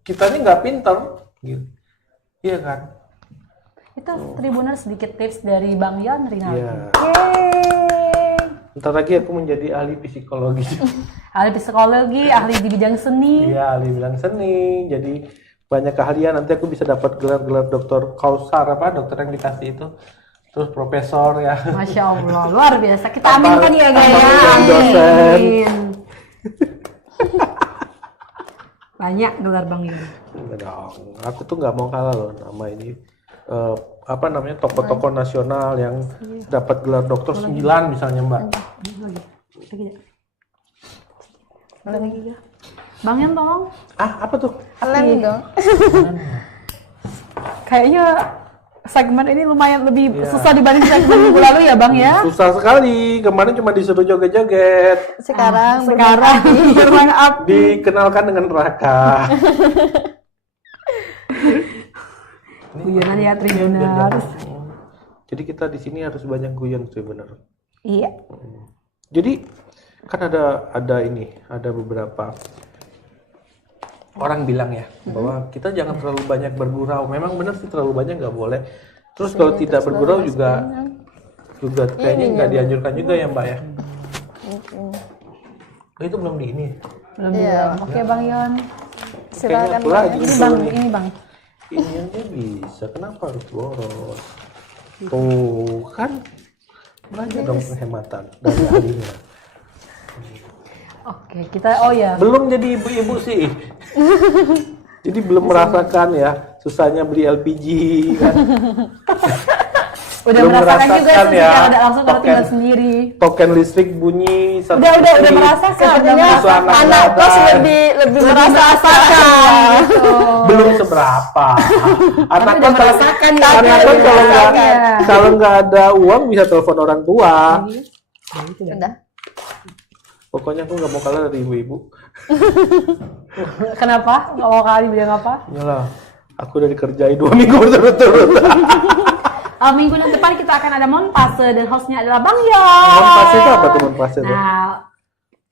kita ini nggak pintar gitu. Iya kan? Itu Tribuners sedikit tips dari Bang Yon Rinaldi. Iya. Yeay. Ntar lagi aku menjadi ahli psikologi. Ahli psikologi, ahli di bidang seni. Iya, ahli bidang seni. Jadi banyak keahlian. Nanti aku bisa dapat gelar-gelar dokter Kausar, apa dokter yang dikasih itu. Terus profesor ya. Masya Allah, luar biasa. Kita aminkan ya guys. Dosen. Amin. Banyak gelar Bang Yon. Enggak dong. Aku tuh nggak mau kalah loh nama ini. Apa namanya, tokoh-tokoh nasional yang dapat gelar dokter 9 misalnya Mbak. Lagi. Bang Yon tolong. Apa tuh? Lem dong. Kayaknya segmen ini lumayan lebih susah dibanding segmen minggu lalu ya Bang ya. Susah sekali. Kemarin cuma disuruh joget-joget. Sekarang bermain api. Dikenalkan dengan neraka. Guyonan ya Tribuners. Jadi kita di sini harus banyak guyon Tribuners. Iya. Jadi kan ada beberapa orang bilang ya bahwa kita jangan terlalu banyak bergurau. Memang benar sih terlalu banyak nggak boleh. Terus kalau tidak bergurau juga kayaknya nggak dianjurkan juga ya Mbak ya. Itu belum di ini. Belum bilang. Oke Bang Yon. Silakan Ini Bang, ini Bang. Ini aja bisa, kenapa harus boros? Tuh kan banyak dong penghematan dari ahlinya. Oke, kita Belum jadi ibu-ibu sih. Jadi belum merasakan ya susahnya beli LPG kan. Udah Belum merasakan juga merasakan sih, ya, ada langsung kalau tinggal sendiri. Token listrik bunyi satu Udah detik. merasakan. Sepertinya Susu anak anak kos makan. lebih merasakan. Belum seberapa. Anak udah kos merasakan ya. anak kos Merasakan. kalau nggak ada uang bisa telepon orang tua. Udah. Pokoknya aku nggak mau kalah dari ibu-ibu. Kenapa? Nggak mau kali bilang apa? Yalah, aku udah dikerjain 2 minggu berturut-turut. Minggu depan kita akan ada montase dan hostnya adalah Bang Yon. Montase itu apa tuh montase tuh? Nah,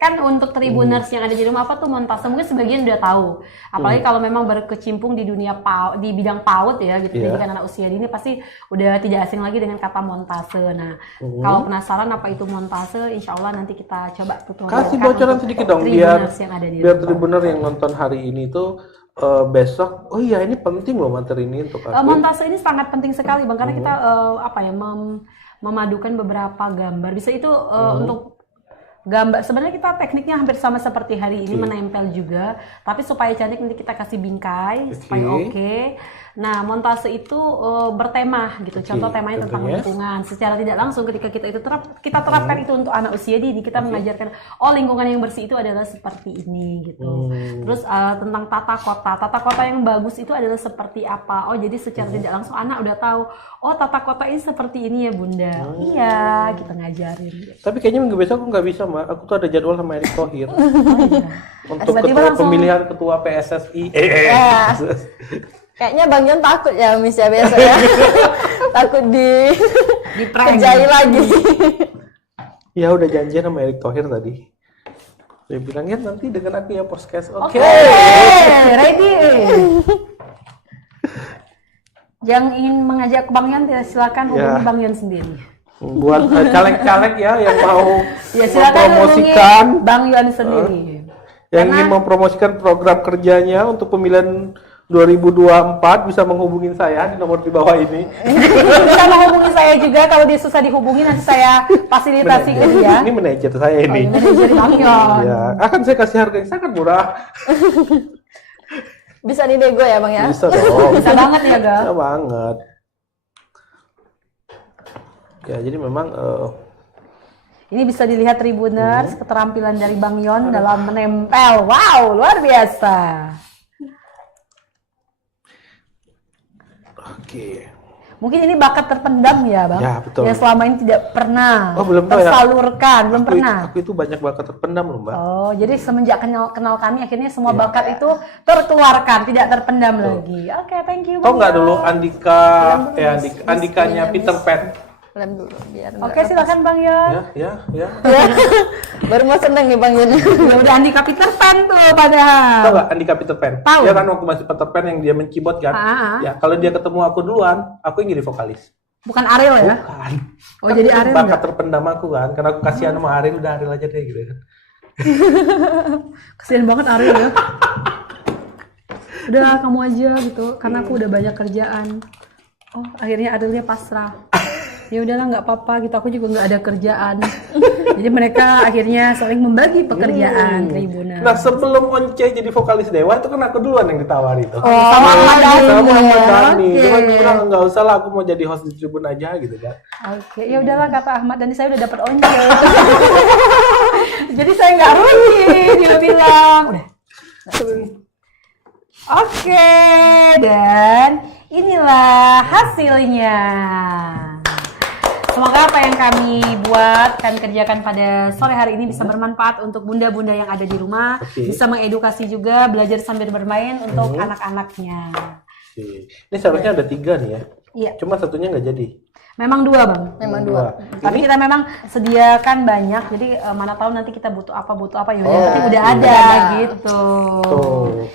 kan untuk Tribuners yang ada di rumah apa tuh montase, mungkin sebagian udah tahu. Apalagi kalau memang berkecimpung di dunia di bidang PAUD ya gitu. Jadi kan anak usia dini pasti udah tidak asing lagi dengan kata montase. Nah, kalau penasaran apa itu montase, insya Allah nanti kita coba tutorial. Kasih bocoran sedikit dong biar yang Tribuners yang nonton hari ini tuh besok, oh iya ini penting loh materi ini untuk aku. Montase ini sangat penting sekali Bang, karena kita memadukan beberapa gambar. Bisa itu untuk gambar, sebenarnya kita tekniknya hampir sama seperti hari ini, menempel juga, tapi supaya cantik nanti kita kasih bingkai supaya oke. Nah, montase itu bertema gitu. Contoh temanya tentang lingkungan. Secara tidak langsung ketika kita terapkan itu untuk anak usia dini, kita mengajarkan lingkungan yang bersih itu adalah seperti ini gitu. Terus tentang tata kota. Tata kota yang bagus itu adalah seperti apa? Jadi secara tidak langsung anak udah tahu, tata kota ini seperti ini ya, Bunda. Iya, kita ngajarin gitu. Tapi kayaknya minggu besok aku nggak bisa, Mbak. Aku tuh ada jadwal sama Erick Thohir. Untuk pemilihan ketua PSSI. Kayaknya Bang Yon takut ya Miss ya besok ya. Takut dikerjai lagi. Ya udah janjian sama Erick Thohir tadi. Dia bilangnya nanti dengan aku ya podcast. Oke. Ready. Yang ingin mengajak Bang Yon silakan hubungi Bang Yon sendiri. Buat caleg-caleg ya yang mau mempromosikan Bang Yon sendiri. Yang ingin mempromosikan program kerjanya untuk pemilihan 2024 bisa menghubungin saya di nomor di bawah ini. Bisa menghubungi saya juga kalau dia susah dihubungi, nanti saya fasilitasi ke dia. Ini manajer saya ini. Manajer Bang Yon. Ya, akan saya kasih harga yang sangat murah. Bisa dinego ya Bang ya? Bisa dong. Bisa banget ya, Ga? Bisa banget. Ya, jadi memang ini bisa dilihat Tribuners, keterampilan dari Bang Yon dalam menempel. Wow, luar biasa. Oke. Mungkin ini bakat terpendam ya, Bang? Ya, betul. Yang selama ini tidak pernah belum tersalurkan, belum pernah. Aku itu banyak bakat terpendam loh, Mbak. Jadi semenjak kenal kami, akhirnya semua bakat itu terkeluarkan, tidak terpendam lagi. Oke, thank you, Bang. Tahu nggak dulu Andikanya Peter Pan? Lem dulu biar. Oke, silakan Bang Yon. Ya. Baru mau seneng nih Bang Yon. Ya udah Andika Peter Pan tuh padahal. Tahu nggak Andika Peter Pan? Tahu. Ya kan waktu masih Peter Pan yang dia mencibot kan? Ya kalau dia ketemu aku duluan, aku yang jadi vokalis. Bukan Ariel ya? Bukan. Oh, jadi Ariel bakat enggak? terpendam aku kan, karena aku kasihan sama Ariel, udah Ariel aja deh gitu kan. Kasian banget Ariel ya. Udah kamu aja gitu, karena aku udah banyak kerjaan. Akhirnya Arielnya pasrah. Ya udahlah nggak apa-apa gitu, aku juga nggak ada kerjaan. Jadi mereka akhirnya saling membagi pekerjaan Tribuners. Nah sebelum Once jadi vokalis Dewa itu kan aku duluan yang ditawari itu. Sama Ahmad Dhani. Sama Ahmad Dhani. Cuman bilang nggak usah lah, aku mau jadi host di Tribun aja gitu kan. Oke, ya udahlah kata Ahmad Dhani, saya udah dapat Once. Jadi saya nggak rugi, dia bilang. Udah. Oke, dan inilah hasilnya. Semoga apa yang kami buat, kami kerjakan pada sore hari ini bisa bermanfaat untuk bunda-bunda yang ada di rumah, bisa mengedukasi juga, belajar sambil bermain untuk anak-anaknya. Ini seharusnya ada 3 nih ya. Iya. Cuma satunya nggak jadi. Memang 2 Bang. Memang 2. Tapi kita memang sediakan banyak, jadi mana tahu nanti kita butuh apa ya. Tapi udah ada gitu.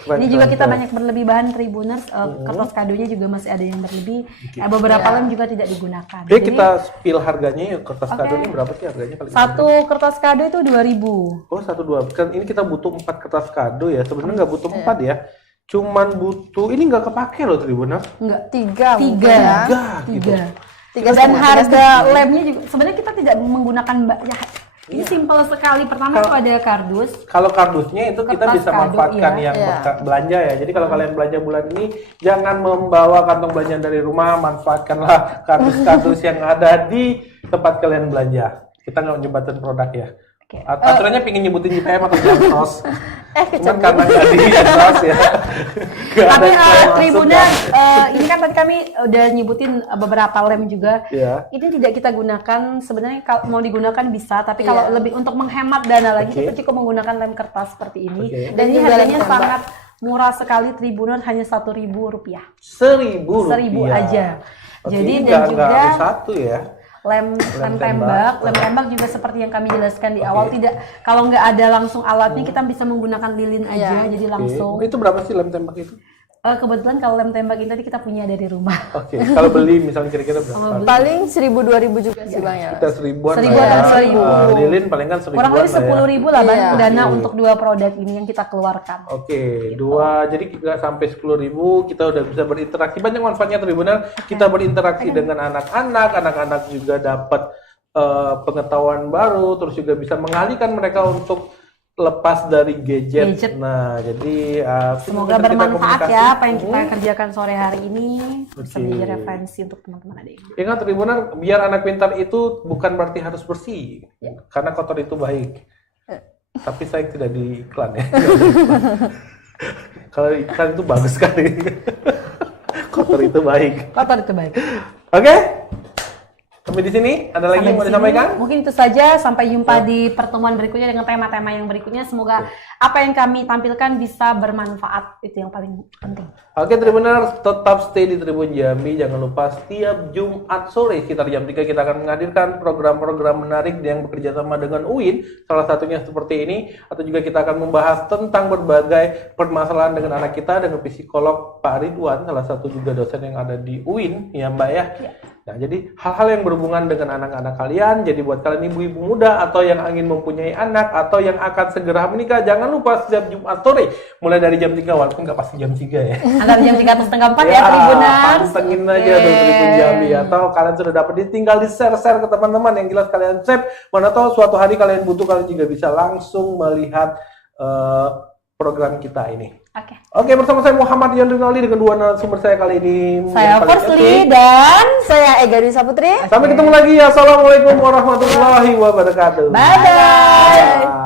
Ini juga kita banyak berlebih bahan Tribuners, kertas kadonya juga masih ada yang berlebih. Beberapa lem juga tidak digunakan. Jadi kita spill harganya ya, kertas kado ini berapa sih harganya? Satu kertas kado itu 2.000. Oh 1-2. Kan ini kita butuh 4 kertas kado ya. Sebenarnya nggak butuh 4 ya. Cuman butuh, ini nggak kepake loh Tribuners. Enggak. 3. Gitu. Dan harga lemnya juga sebenarnya kita tidak menggunakan ini simpel sekali. Pertama tuh ada kardus. Kalau kardusnya itu kita Kertas bisa kado, manfaatkan yang belanja ya. Jadi kalau kalian belanja bulan ini jangan membawa kantong belanja dari rumah, manfaatkanlah kardus-kardus yang ada di tempat kalian belanja. Kita nggak nyebutin produk ya. Aturannya pingin nyebutin JPM atau Jantos. Cuman karena nggak di Jantos ya. Tapi Tribuners, ini kan tadi kami udah nyebutin beberapa lem juga. Ini tidak kita gunakan, sebenarnya kalau mau digunakan bisa, tapi kalau lebih untuk menghemat dana lagi kita cukup menggunakan lem kertas seperti ini. Dan ini harganya sangat murah sekali Tribuners, hanya Rp1.000. 1.000 aja. Jadi dan juga harus satu ya. lem tembak juga seperti yang kami jelaskan di awal, tidak, kalau nggak ada langsung alatnya kita bisa menggunakan lilin aja, jadi langsung. Itu berapa sih lem tembak itu? Kebetulan kalau lem tembak ini tadi kita punya dari rumah. Kalau beli misalnya kira-kira berapa? Paling 1.000-2.000 juga sih Bang ya. Kita 1.000-an. 1.000. Lilin paling kan 1.000-an. Kurang lebih 10.000 lah Bang, dana untuk 2 produk ini yang kita keluarkan. Jadi kita sampai 10.000 kita udah bisa berinteraksi. Banyak manfaatnya Tribuners. Kita berinteraksi dengan anak-anak juga dapat pengetahuan baru, terus juga bisa mengalihkan mereka untuk lepas dari gadget. Nah, jadi semoga ketika bermanfaat komunikasi, ya apa yang kita kerjakan sore hari ini, bisa menjadi referensi untuk teman-teman adik. Ingat Tribunan, biar anak pintar itu bukan berarti harus bersih, karena kotor itu baik. Tapi saya tidak di iklan ya. Kalau iklan itu bagus sekali. Kotor itu baik. Kotor itu baik. Oke? Sampai di sini, ada lagi yang mau disampaikan? Mungkin itu saja, sampai jumpa di pertemuan berikutnya dengan tema-tema yang berikutnya. Semoga apa yang kami tampilkan bisa bermanfaat, itu yang paling penting. Oke Tribuners, tetap stay di Tribun Jambi. Jangan lupa setiap Jumat sore sekitar jam 3 kita akan menghadirkan program-program menarik yang bekerja sama dengan UIN. Salah satunya seperti ini, atau juga kita akan membahas tentang berbagai permasalahan dengan anak kita dengan psikolog Pak Ridwan, salah satu juga dosen yang ada di UIN, ya Mbak ya. Nah, jadi hal-hal yang berhubungan dengan anak-anak kalian, jadi buat kalian ibu-ibu muda atau yang ingin mempunyai anak atau yang akan segera menikah, jangan lupa setiap Jumat sore mulai dari jam 3, walaupun nggak pasti jam 3 ya. Antara jam 3 atau setengah 4 ya Tribuners. Pantengin aja tuh Tribun Jambi, atau kalian sudah dapat tinggal di share ke teman-teman, yang jelas kalian save. Mana tahu suatu hari kalian butuh, kalian juga bisa langsung melihat program kita ini. Oke, bersama saya Muhammad Yan Rinaldi dengan dua narasumber saya kali ini. Saya Forsli dan saya Ega Dwi Saputri. Sampai ketemu lagi ya. Assalamualaikum warahmatullahi wabarakatuh. Bye-bye.